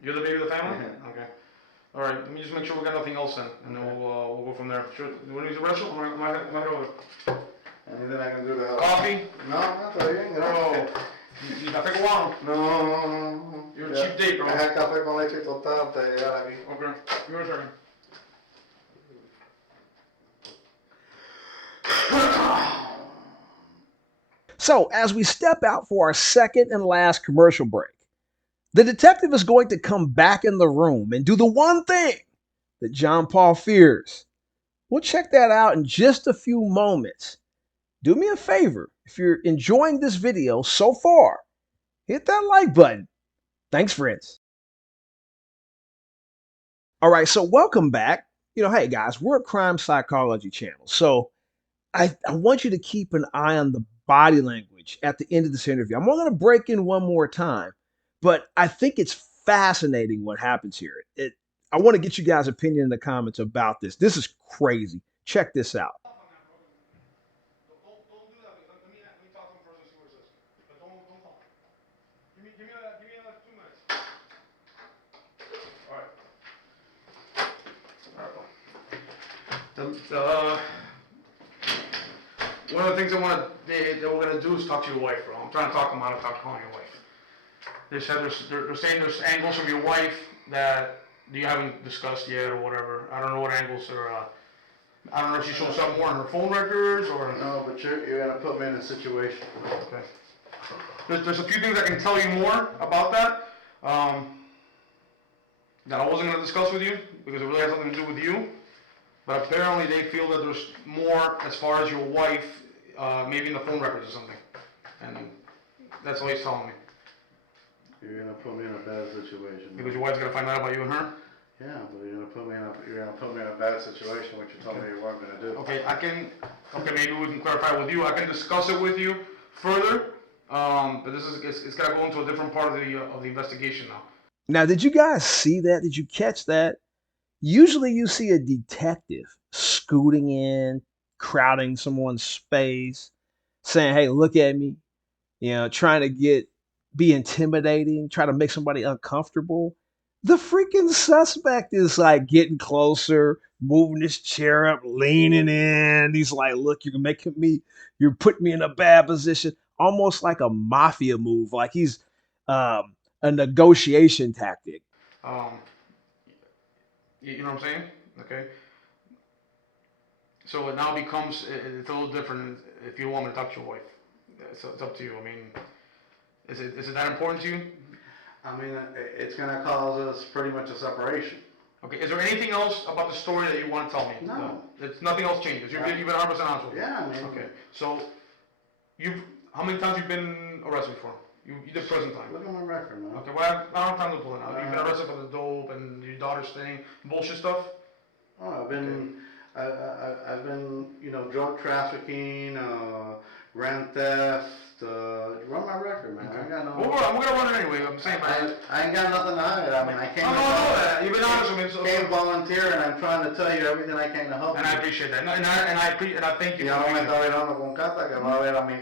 You're the baby of the family? Okay. All right, let me just make sure we got nothing else then, and then we'll go from there. Sure. You want to use the restroom? Am I head over? Anything I can do to help? Coffee? No, not really. No. ¿Y café cubano? No. You're a cheap date, bro. I had café con leche total antes de llegar aquí. Okay. Give me a second. So, as we step out for our second and last commercial break, the detective is going to come back in the room and do the one thing that John Paul fears. We'll check that out in just a few moments. Do me a favor, if you're enjoying this video so far, hit that like button. Thanks, friends. All right, so welcome back. Hey guys, we're a crime psychology channel. So I want you to keep an eye on the body language at the end of this interview. I'm only going to break in one more time, but I think it's fascinating what happens here. I want to get you guys' opinion in the comments about this. This is crazy. Check this out. Don't do that. Let me talk to him first and see what it says. But don't call. Give me 2 minutes. All right. One of the things that we're gonna do is talk to your wife, bro. I'm trying to talk them out of calling your wife. They're saying there's angles from your wife that you haven't discussed yet or whatever. I don't know what angles are. I don't know if she shows up more in her phone records or... No, but you're gonna put me in a situation. Okay. There's a few things I can tell you more about that. That I wasn't gonna discuss with you because it really has nothing to do with you. But apparently they feel that there's more as far as your wife, maybe in the phone records or something. And that's what he's telling me. You're gonna put me in a bad situation. Because your wife's gonna find out about you and her? Yeah, but you're gonna put me in a bad situation, which you told me you weren't gonna do. Okay, maybe we can clarify with you. I can discuss it with you further. But it's gotta go into a different part of the investigation now. Now, did you guys see that? Did you catch that? Usually you see a detective scooting in, crowding someone's space, saying, "Hey, look at me," trying to be intimidating, try to make somebody uncomfortable. The freaking suspect is like getting closer, moving his chair up, leaning in. He's like, "Look, you're putting me in a bad position," almost like a mafia move, like he's a negotiation tactic. Um, you know what I'm saying? Okay. So it now becomes, it's a little different if you want me to talk to your wife. So it's up to you. I mean, is it that important to you? I mean, it's gonna cause us pretty much a separation. Okay. Is there anything else about the story that you want to tell me? No. It's nothing else changes. You've been 100% honest with me. Yeah, I mean. Okay. So how many times you've been arrested before? You did prison time. Look at my record, man. Okay. Well, I don't have time to pull it out. You've been arrested for the dope and your daughter's thing, bullshit stuff. Oh, I've been, drug trafficking, grand theft, run my record, man. I ain't got no. Well, I'm gonna run it anyway. I'm saying, I ain't got nothing to hide. I mean, I came. I know that. You've been honest with me. So, came volunteer, and I'm trying to tell you everything I can to help and you. I appreciate that. And I thank you. Y ahora me está mirando con cata que va a ver a mi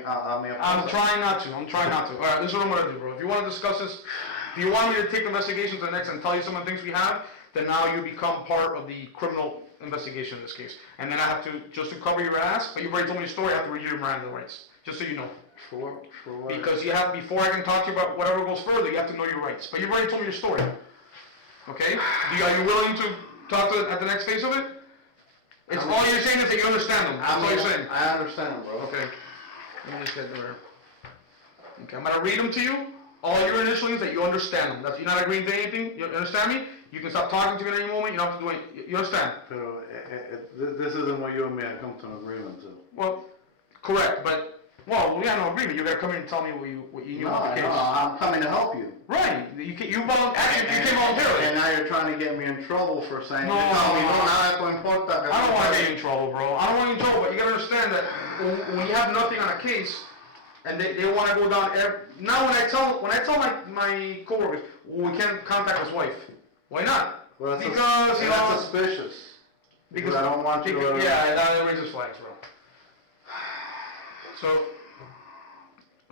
I'm trying not to. All right, this is what I'm gonna do, bro. If you want to discuss this, if you want me to take the investigation to the next and tell you some of the things we have, then now you become part of the criminal investigation in this case. And then I have to, just to cover your ass, but you've already told me your story, I have to read your Miranda rights, just so you know. For what? Because you have, before I can talk to you about whatever goes further, you have to know your rights. But you've already told me your story. Okay? Are you willing to talk to it at the next phase of it? It's all you're saying is that you understand them. That's all you're saying. I understand them, bro. Okay. Let me just get there. Okay, I'm gonna read them to you. All your initials that you understand them. You're not agreeing to anything. You understand me? You can stop talking to me at any moment. You don't have to do anything. You understand? Pero, this isn't what you and me have come to an agreement to. Well, correct, but we have no agreement. You gotta come in and tell me what you know about the case. No, I'm coming to help you. Right. You came voluntarily. And now you're trying to get me in trouble for saying, No, nada importa. I don't want to get you in trouble, bro. I don't want you in trouble, but you gotta understand that when you have nothing on a case, and they want to go down. Now when I tell my coworkers, we can't contact his wife. Why not? Well, Because that's suspicious. Because I don't want you to. Yeah, that raises flags, bro. So,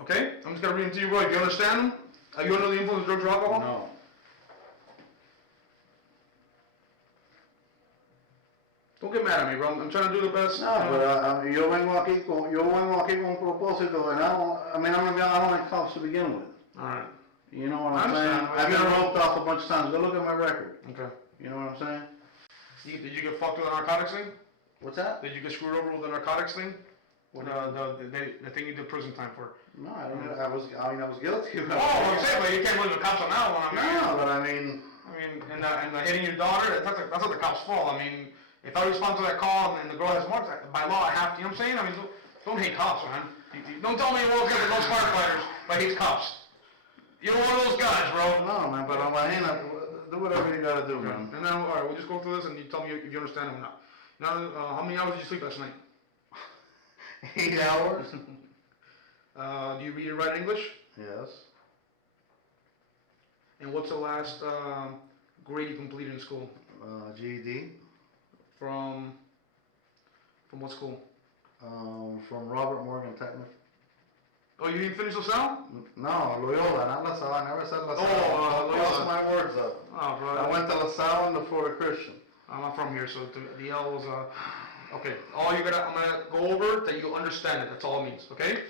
okay, I'm just gonna read them to you, bro. Do you understand them? Are you under the influence of drugs or alcohol? No. Don't get mad at me, bro. I'm trying to do the best. No, but yo vengo aquí con un propósito, and I don't like cops to begin with. All right. You know what I'm saying? I've been roped off a bunch of times. Go look at my record. Okay. You know what I'm saying? Did you get fucked with the narcotics thing? What's that? Did you get screwed over with the narcotics thing? The thing you did prison time for? No, I was guilty. Oh, I'm saying, but you can't blame the cops on that one. No, but I mean, and the hitting your daughter, that's not the cops' fault. I mean, if I respond to that call and the girl has marks, by law I have to, you know what I'm saying? I mean, don't hate cops, man. Don't tell me the world's got the most firefighters, but hates cops. You're one of those guys, bro. no, man, but do whatever you gotta do, Okay. man. And then, alright, we'll just go through this and you tell me if you understand it or not. Now, how many hours did you sleep last night? 8 hours? Do you read and write English? Yes. And what's the last grade you completed in school? GED. From what school? From Robert Morgan Technical. Oh, you didn't finish LaSalle? No, Loyola, not LaSalle. I never said LaSalle. Oh, Cross Loyola. my words up. Oh, bro. I went to LaSalle and to Florida Christian. I'm not from here, so the L was okay. I'm gonna go over that you understand it. That's all it means, okay?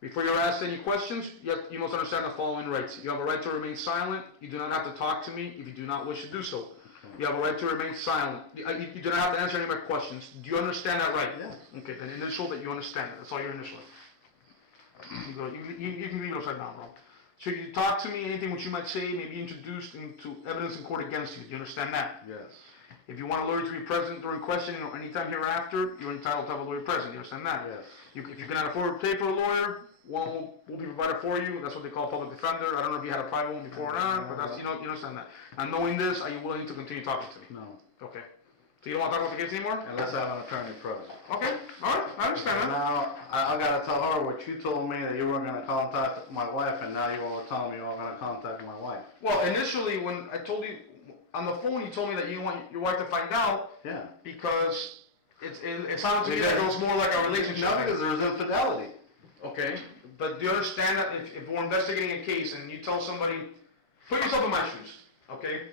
Before you're asked any questions, you must understand the following rights. You have a right to remain silent. You do not have to talk to me if you do not wish to do so. Okay. You have a right to remain silent. You do not have to answer any of my questions. Do you understand that right? Yes. Okay, then initial that you understand it. That's all you're initialing. You can leave it upside down, bro. So you talk to me, anything which you might say may be introduced into evidence in court against you. Do you understand that? Yes. If you want a lawyer to be present during questioning or any time hereafter, you're entitled to have a lawyer present. You understand that? Yes. If you cannot afford to pay for a lawyer, one will be provided for you. That's what they call public defender. I don't know if you had a private one before or not, but that's, you understand that. And knowing this, are you willing to continue talking to me? No. Okay. So you don't want to talk about the case anymore? Unless I have an attorney present. Okay. All right. I understand that. Now, I gotta tell her what you told me, that you were gonna contact my wife, and now you are telling me you're gonna contact my wife. Well, initially when I told you, on the phone you told me that you want your wife to find out Yeah. because it sounds to me like it was more like a relationship. No, because there was infidelity. Okay, but do you understand that if we're investigating a case and you tell somebody, put yourself in my shoes, okay?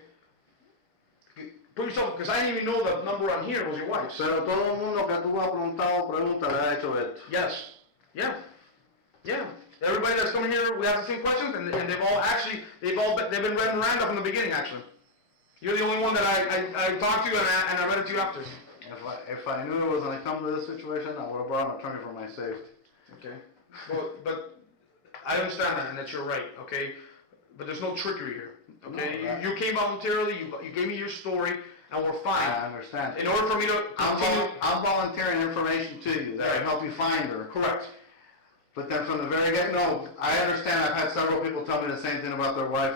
Put yourself, because I didn't even know the number on here was your wife's. Pero todo el mundo que tú has preguntado pregunta le ha hecho esto. Yes, yeah, yeah. Everybody that's coming here, we have the same questions, and they've all actually, they've been read and round up from the beginning, actually. You're the only one that I talked to and I read it to you after. If I knew it was going to come to this situation, I would have brought an attorney for my safety. Okay, but I understand that, and that you're right, okay? But there's no trickery here, okay? No, You came voluntarily, you gave me your story, and we're fine. I understand. In order for me to continue... I'm volunteering information to you that will help you find her. Correct. But then from the very get-go, I understand. I've had several people tell me the same thing about their wife.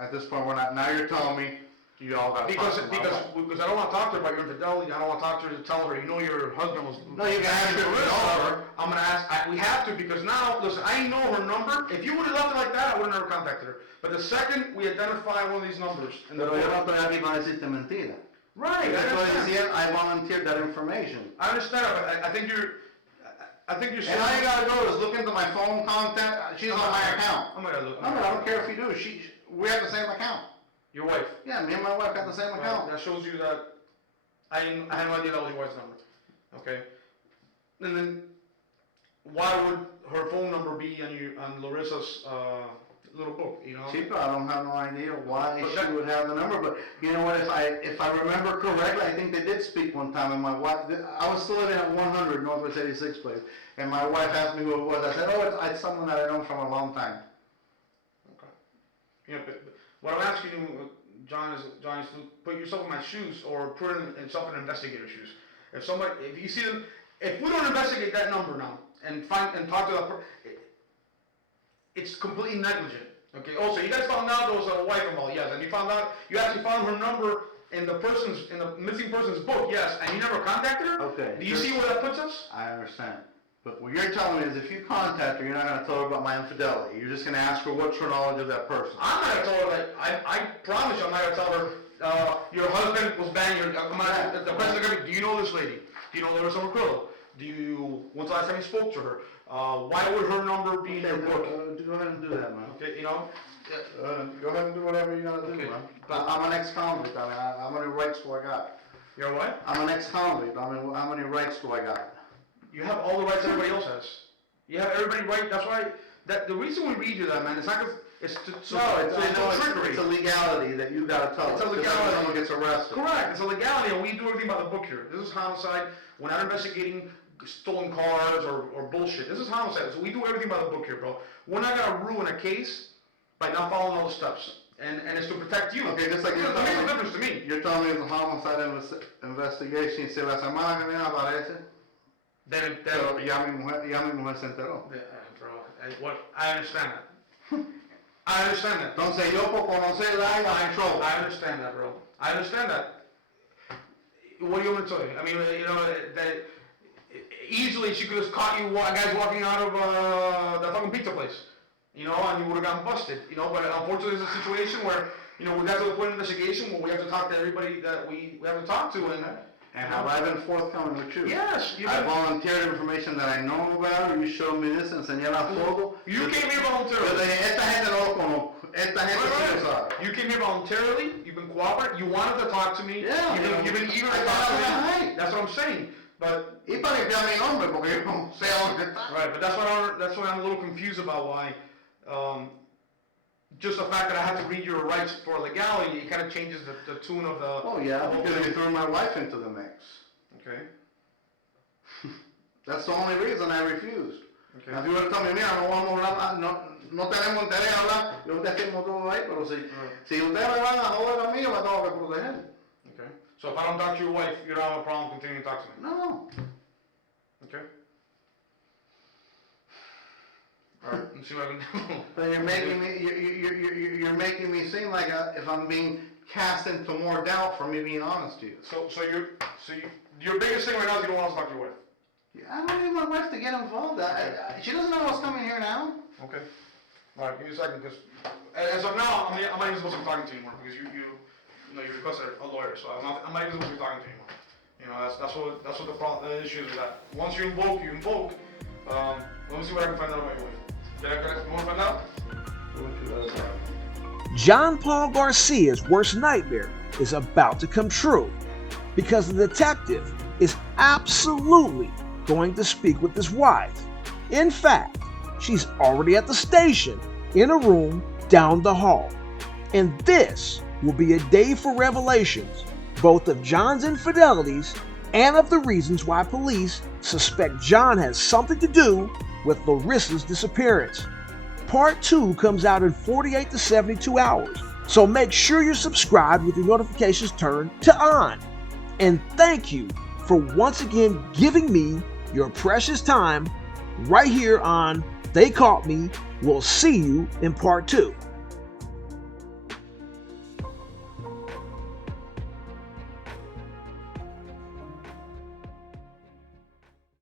At this point, we're not. Now you're telling me you all got to Because I don't want to talk to her about your infidelity. I don't want to talk to her to tell her, your husband was... No, you can ask her. I'm going to ask, we have to, because now, listen, I know her number. If you would have left it like that, I would have never contacted her. But the second we identify one of these numbers... Pero yo no estoy aquí para decirte mentira. Right, I understand. I volunteered that information. I understand, but I think you're And all you gotta do is look into my phone contact. She's on my account. I'm gonna look. No, but I don't care if you do. We have the same account. Your wife. Yeah, me and my wife got the same account. That shows you that I had no idea that was your wife's number. Okay. And then why would her phone number be on Larissa's little book? She probably don't have no idea why But she would have the number, but you know what, if I remember correctly, I think they did speak one time, and my wife, I was still living at 100 Northwest 86th place, and my wife asked me who it was. I said, oh, it's someone that I know from a long time. Okay. But what I'm asking you, John, is to put yourself in my shoes, or put yourself in investigator's shoes. If you see them, if we don't investigate that number now and talk to that person, it's completely negligent. Okay. Also, you guys found out there was a wife involved, yes, and you actually found her number in the missing person's book, yes, and you never contacted her. Okay. Do you see where that puts us? I understand. But what you're telling me is if you contact her, you're not going to tell her about my infidelity. You're just going to ask her what's her knowledge of that person. I'm not going to tell her that. I promise you I'm not going to tell her your husband was banging her. The question's going to be, do you know this lady? Do you know Larissa McCrillo? When's the last time you spoke to her? Why would her number be in your book? Go ahead and do that, man. Okay, Go ahead and do whatever you gotta do, Okay. man. But I'm an ex-convict. I mean, how many rights do I got? You're what? I'm an ex-convict. I mean, how many rights do I got? You have all the rights everybody else has. You have everybody right. That's why. The reason we read you that, man, it's not because it's trickery. It's a legality that you gotta tell. It's a us, 'cause legality. Someone gets arrested. Correct. It's a legality, and we do everything by the book here. This is homicide. We're not investigating stolen cars or bullshit. This is homicide. So we do everything by the book here, bro. We're not gonna ruin a case by not following all the steps. And it's to protect you. Okay, just like it makes a difference to me. You're telling me it's a homicide investigation. Si la semana que viene aparece, pero ya mi mujer se enteró. Bro, I understand that. I understand that. Entonces yo por conocerla, I'm in trouble. I understand that, bro. I understand that. What do you want me to tell you? I mean, that easily she could have caught you guys walking out of that fucking pizza place, and you would have gotten busted, But unfortunately, it's a situation where, we got to the point of investigation where we have to talk to everybody that we have to talk to, And have I been forthcoming with you? Yes, I volunteered information that I know about her. You showed me this, enseñé la foto. You came here voluntarily. Yo dije, esta gente no lo conozco. Esta gente sí lo sabe. You came here voluntarily. You've been cooperating. You wanted to talk to me. Yeah. You've been eager to talk to me. That's what I'm saying. But y para limpiar mi nombre, porque yo no sé dónde está. Right, but that's why I'm a little confused about why. Just the fact that I have to read your rights for legality, it kind of changes the tune of the. Oh yeah, because you threw my wife into the mix. Okay. That's the only reason I refused. Okay. Now, if you would have told me, mira, no vamos a hablar, no tenemos interés en hablar, yo te firmo todo ahí, pero si ustedes me van a joder a mí, yo me tengo que proteger. Okay. So if I don't talk to your wife, you don't have a problem continuing to talk to me? No. Okay. Alright, let's see what I can do. But you're making me seem like if I'm being cast into more doubt for me being honest to you. So your biggest thing right now is you don't want us to talk to your wife. Yeah, I don't need my wife to get involved. She doesn't know what's coming here now. Okay. Alright, give me a second, because as of now, I'm not even supposed to be talking to you anymore, because you requested a lawyer, so I'm not even supposed to be talking to you anymore. You know, that's what the issue is with that. Once you invoke. Let me see what I can find out about your wife. You want to find out? John Paul Garcia's worst nightmare is about to come true because the detective is absolutely going to speak with his wife. In fact, she's already at the station in a room down the hall. And this will be a day for revelations, both of John's infidelities and of the reasons why police suspect John has something to do with Larissa's disappearance. Part 2 comes out in 48 to 72 hours, so make sure you're subscribed with your notifications turned to on. And thank you for once again giving me your precious time right here on They Caught Me. We'll see you in part 2.